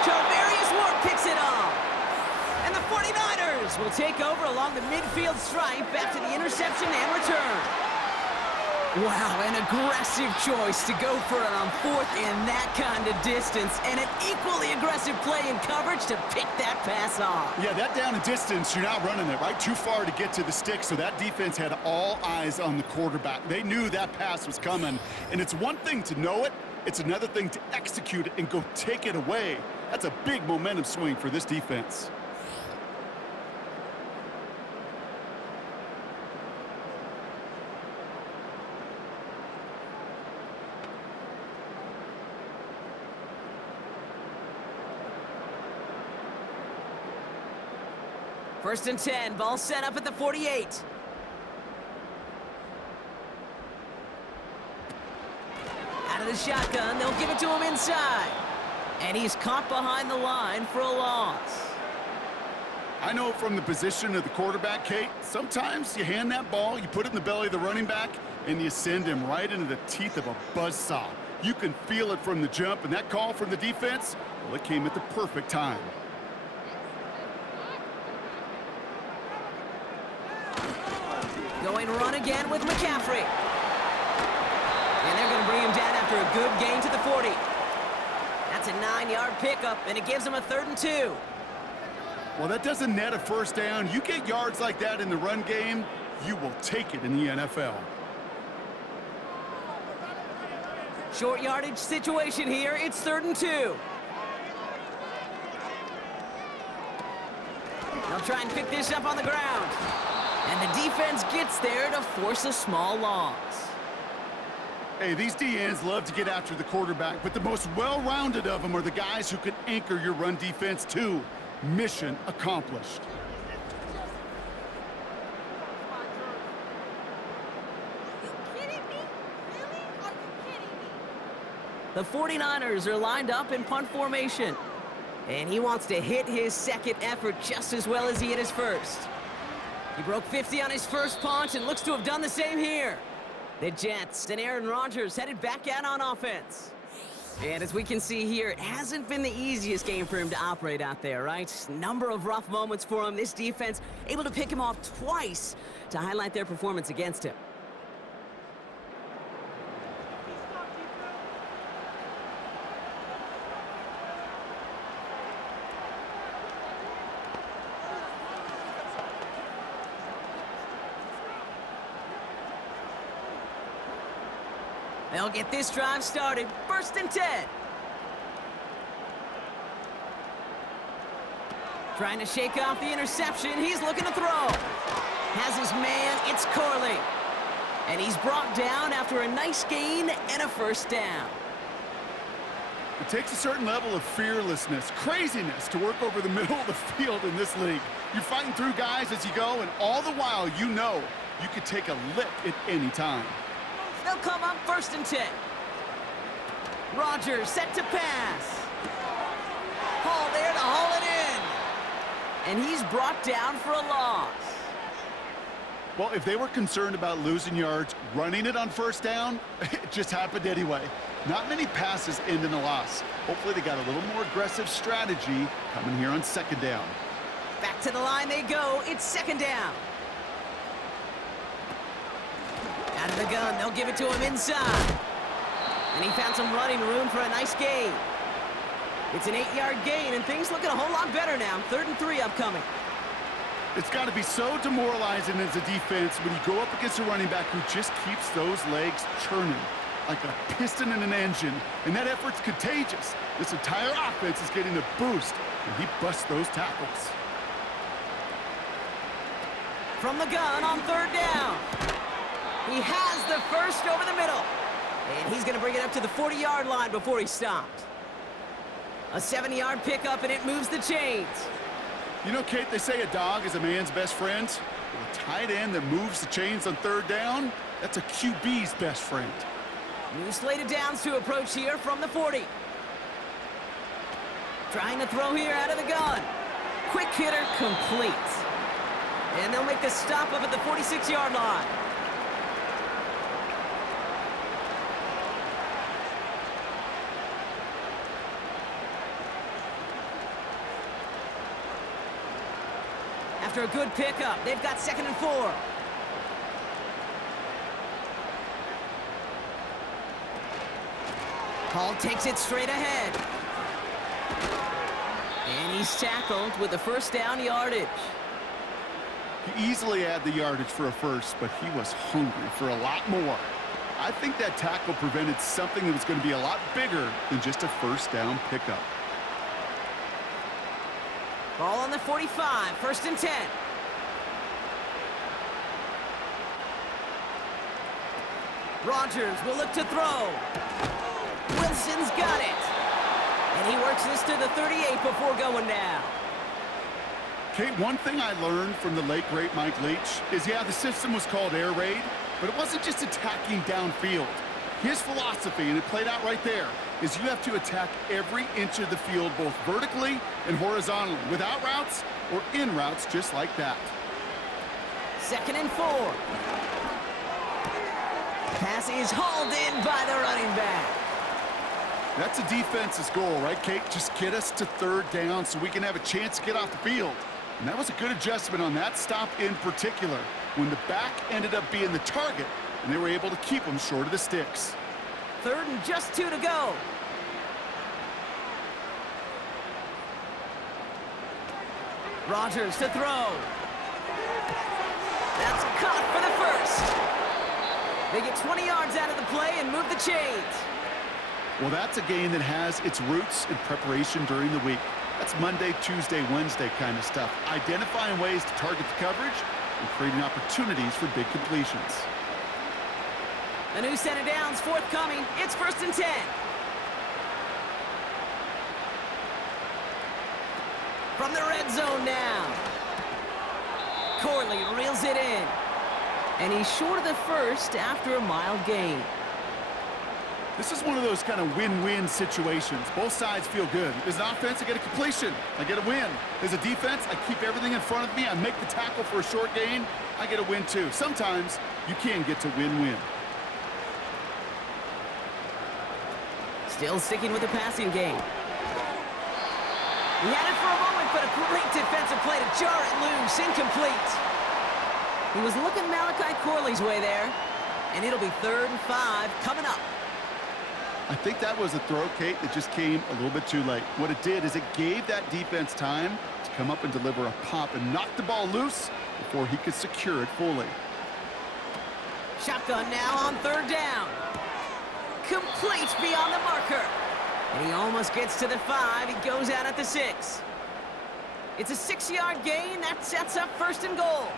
Javarius Ward picks it off. And the 49ers will take over along the midfield stripe after the interception and return. Wow, an aggressive choice to go for it on fourth in that kind of distance, and an equally aggressive play in coverage to pick that pass off. Yeah, that down and distance, you're not running it, right? Too far to get to the stick, so that defense had all eyes on the quarterback. They knew that pass was coming, and it's one thing to know it, it's another thing to execute it and go take it away. That's a big momentum swing for this defense. First and 10, ball set up at the 48. Out of the shotgun, they'll give it to him inside. And he's caught behind the line for a loss. I know from the position of the quarterback, Kate, sometimes you hand that ball, you put it in the belly of the running back, and you send him right into the teeth of a buzzsaw. You can feel it from the jump, and that call from the defense, well, it came at the perfect time. Going run again with McCaffrey. And they're going to bring him down after a good gain to the 40. That's a 9-yard pickup, and it gives them a 3rd and 2. Well, that doesn't net a first down. You get yards like that in the run game, you will take it in the NFL. Short yardage situation here. It's 3rd and 2. They'll try and pick this up on the ground. And the defense gets there to force a small loss. Hey, these DNs love to get after the quarterback, but the most well-rounded of them are the guys who can anchor your run defense too. Mission accomplished. The 49ers are lined up in punt formation. And he wants to hit his second effort just as well as he hit his first. He broke 50 on his first punt and looks to have done the same here. The Jets and Aaron Rodgers headed back out on offense. And as we can see here, it hasn't been the easiest game for him to operate out there, right? Number of rough moments for him. This defense able to pick him off twice to highlight their performance against him. They'll get this drive started. 1st and 10. Trying to shake off the interception. He's looking to throw. Has his man. It's Corley. And he's brought down after a nice gain and a first down. It takes a certain level of fearlessness, craziness to work over the middle of the field in this league. You're fighting through guys as you go, and all the while you know you could take a lick at any time. They'll come up 1st and 10. Rodgers set to pass. Hall there to haul it in. And he's brought down for a loss. Well, if they were concerned about losing yards, running it on first down, it just happened anyway. Not many passes end in a loss. Hopefully they got a little more aggressive strategy coming here on 2nd down. Back To the line they go. It's second down. Out of the gun, they'll give it to him inside. And he found some running room for a nice gain. It's an 8-yard gain, and things looking a whole lot better now. 3rd and 3 upcoming. It's got to be so demoralizing as a defense when you go up against a running back who just keeps those legs churning like a piston in an engine, and that effort's contagious. This entire offense is getting a boost, and he busts those tackles. From the gun on 3rd down. He has the first over the middle. And he's going to bring it up to the 40-yard line before he stopped. A 7-yard pickup, and it moves the chains. You know, Kate, they say a dog is a man's best friend. Well, a tight end that moves the chains on 3rd down, that's a QB's best friend. New slate of downs to approach here from the 40. Trying to throw here out of the gun. Quick hitter complete. And they'll make the stop up at the 46-yard line. After a good pickup, they've got 2nd and 4. Hall takes it straight ahead. And he's tackled with the first down yardage. He easily had the yardage for a first, but he was hungry for a lot more. I think that tackle prevented something that was going to be a lot bigger than just a first down pickup. Ball on the 45, 1st and 10. Rodgers will look to throw. Wilson's got it. And he works this to the 38 before going down. Kate, one thing I learned from the late, great Mike Leach is, yeah, the system was called air raid, but it wasn't just attacking downfield. His philosophy, and it played out right there, is you have to attack every inch of the field, both vertically and horizontally, without routes or in routes just like that. 2nd and 4. Pass is hauled in by the running back. That's a defense's goal, right, Kate? Just get us to 3rd down so we can have a chance to get off the field. And that was a good adjustment on that stop in particular, when the back ended up being the target, and they were able to keep him short of the sticks. 3rd and just 2 to go. Rodgers to throw. That's caught for the first. They get 20 yards out of the play and move the chains. Well, that's a game that has its roots in preparation during the week. That's Monday, Tuesday, Wednesday kind of stuff. Identifying ways to target the coverage and creating opportunities for big completions. A new set of downs forthcoming. It's 1st and 10. From the red zone now. Corley reels it in. And he's short of the first after a mild gain. This is one of those kind of win-win situations. Both sides feel good. As an offense, I get a completion. I get a win. As a defense, I keep everything in front of me. I make the tackle for a short gain. I get a win, too. Sometimes you can get to win-win. Still sticking with the passing game. He had it for a moment, but a great defensive play to jar it loose. Incomplete. He was looking Malachi Corley's way there. And it'll be 3rd and 5 coming up. I think that was a throw, Kate, that just came a little bit too late. What it did is it gave that defense time to come up and deliver a pop and knock the ball loose before he could secure it fully. Shotgun now on 3rd down. Complete beyond the marker. And he almost gets to the 5. He goes out at the 6. It's a 6-yard gain. That sets up 1st and goal.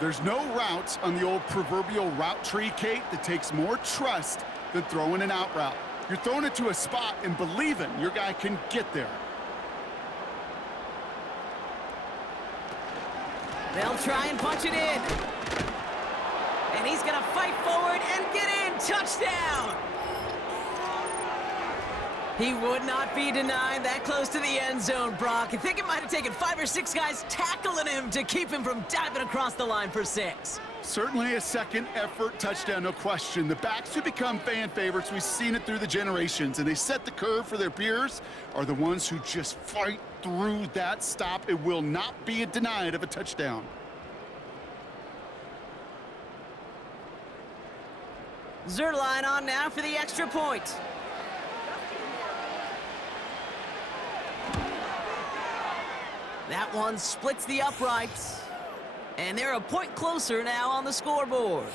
There's no route on the old proverbial route tree, Kate, that takes more trust than throwing an out route. You're throwing it to a spot and believing your guy can get there. They'll try and punch it in. And he's going to fight forward and get in. Touchdown! He would not be denied that close to the end zone, Brock. I think it might have taken 5 or 6 guys tackling him to keep him from diving across the line for 6. Certainly a second-effort touchdown, no question. The backs who become fan favorites, we've seen it through the generations, and they set the curve for their peers, are the ones who just fight through that stop. It will not be denied of a touchdown. Zerline on now for the extra point. That one splits the uprights. And they're a point closer now on the scoreboard.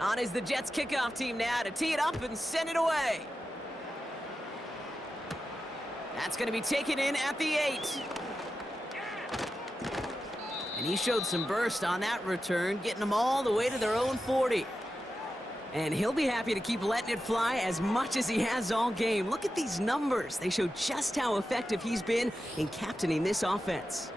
On is the Jets kickoff team now to tee it up and send it away. That's going to be taken in at the 8. And he showed some burst on that return, getting them all the way to their own 40. And he'll be happy to keep letting it fly as much as he has all game. Look at these numbers. They show just how effective he's been in captaining this offense.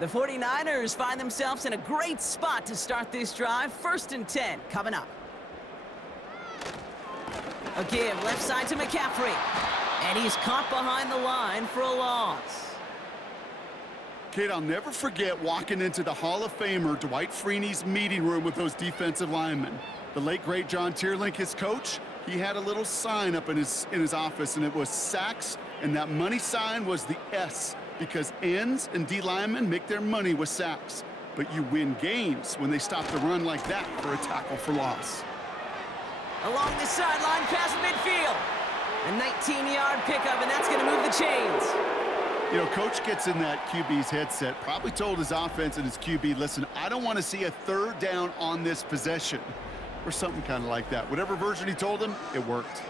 The 49ers find themselves in a great spot to start this drive. 1st and 10 coming up. A give left side to McCaffrey. And he's caught behind the line for a loss. Kate, I'll never forget walking into the Hall of Famer Dwight Freeney's meeting room with those defensive linemen. The late, great John Tierlink, his coach, he had a little sign up in his office, and it was sacks, and that money sign was the S. Because ends and D linemen make their money with sacks. But you win games when they stop the run like that for a tackle for loss. Along the sideline past midfield. A 19-yard pickup, and that's going to move the chains. You know, coach gets in that QB's headset, probably told his offense and his QB, listen, I don't want to see a 3rd down on this possession. Or something kind of like that. Whatever version he told him, it worked.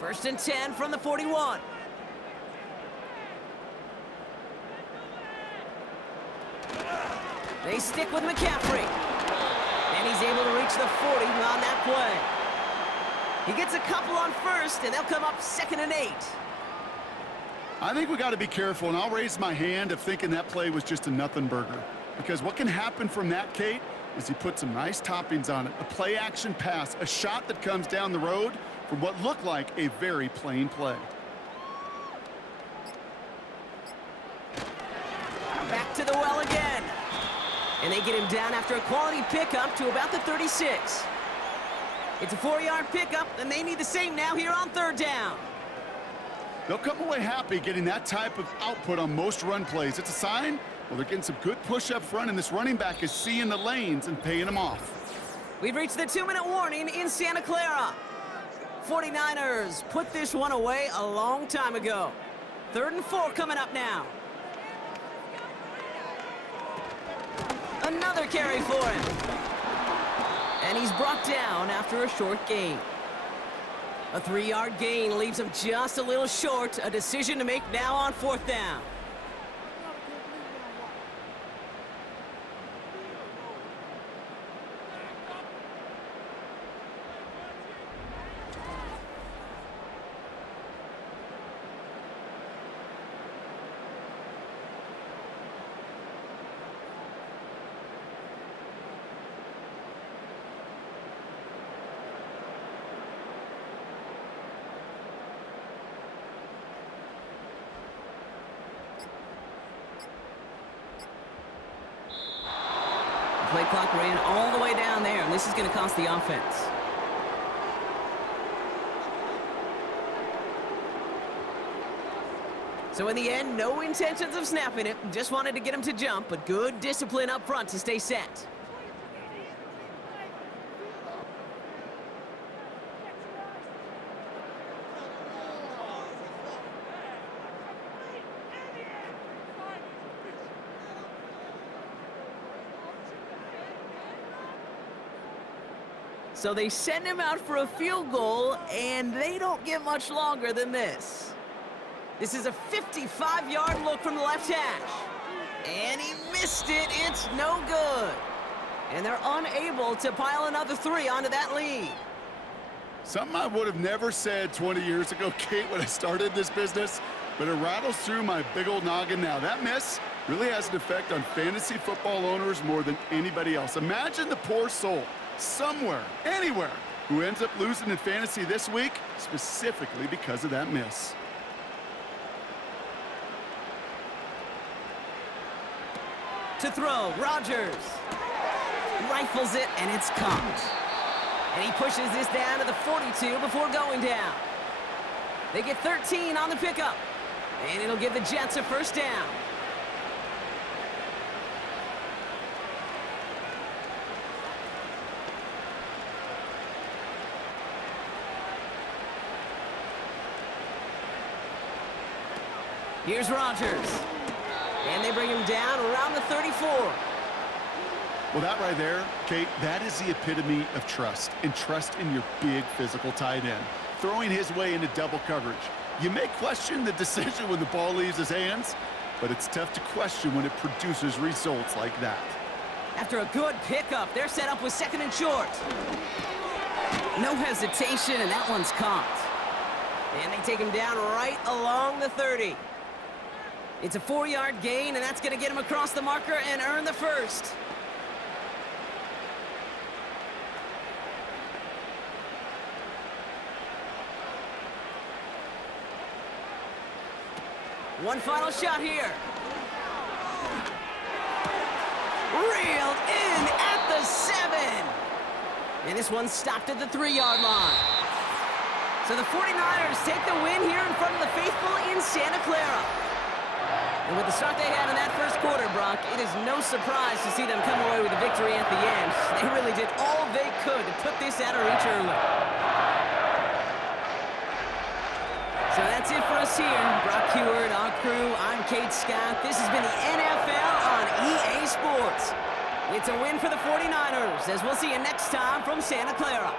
First and 10 from the 41. They stick with McCaffrey. And he's able to reach the 40 on that play. He gets a couple on 1st, and they'll come up 2nd and 8. I think we got to be careful, and I'll raise my hand of thinking that play was just a nothing burger. Because what can happen from that, Kate, is he put some nice toppings on it. A play-action pass, a shot that comes down the road from what looked like a very plain play. Back to the well again. And they get him down after a quality pickup to about the 36. It's a 4-yard pickup, and they need the same now here on 3rd down. They'll come away happy getting that type of output on most run plays. It's a sign, well, they're getting some good push up front, and this running back is seeing the lanes and paying them off. We've reached the 2-minute warning in Santa Clara. 49ers put this one away a long time ago. 3rd and 4 coming up now. Another carry for him. And he's brought down after a short gain. A 3-yard gain leaves him just a little short. A decision to make now on 4th down. Play clock ran all the way down there, and this is going to cost the offense. So in the end, no intentions of snapping it. Just wanted to get him to jump, but good discipline up front to stay set. So they send him out for a field goal, and they don't get much longer than this. This is a 55-yard look from the left hash. And he missed it. It's no good. And they're unable to pile another 3 onto that lead. Something I would have never said 20 years ago, Kate, when I started this business, but it rattles through my big old noggin now. That miss really has an effect on fantasy football owners more than anybody else. Imagine the poor soul somewhere, anywhere, who ends up losing in fantasy this week, specifically because of that miss. To throw, Rodgers rifles it, and it's caught. And he pushes this down to the 42 before going down. They get 13 on the pickup, and it'll give the Jets a first down. Here's Rodgers. And they bring him down around the 34. Well, that right there, Kate, that is the epitome of trust, and trust in your big physical tight end. Throwing his way into double coverage. You may question the decision when the ball leaves his hands, but it's tough to question when it produces results like that. After a good pickup, they're set up with 2nd and short. No hesitation, and that one's caught. And they take him down right along the 30. It's a 4-yard gain, and that's going to get him across the marker and earn the first. One final shot here. Reeled in at the 7. And this one stopped at the 3-yard line. So the 49ers take the win here in front of the faithful in Santa Clara. And with the start they had in that first quarter, Brock, it is no surprise to see them come away with a victory at the end. They really did all they could to put this out of reach early. So that's it for us here. Brock Heward, our crew, I'm Kate Scott. This has been the NFL on EA Sports. It's a win for the 49ers, as we'll see you next time from Santa Clara.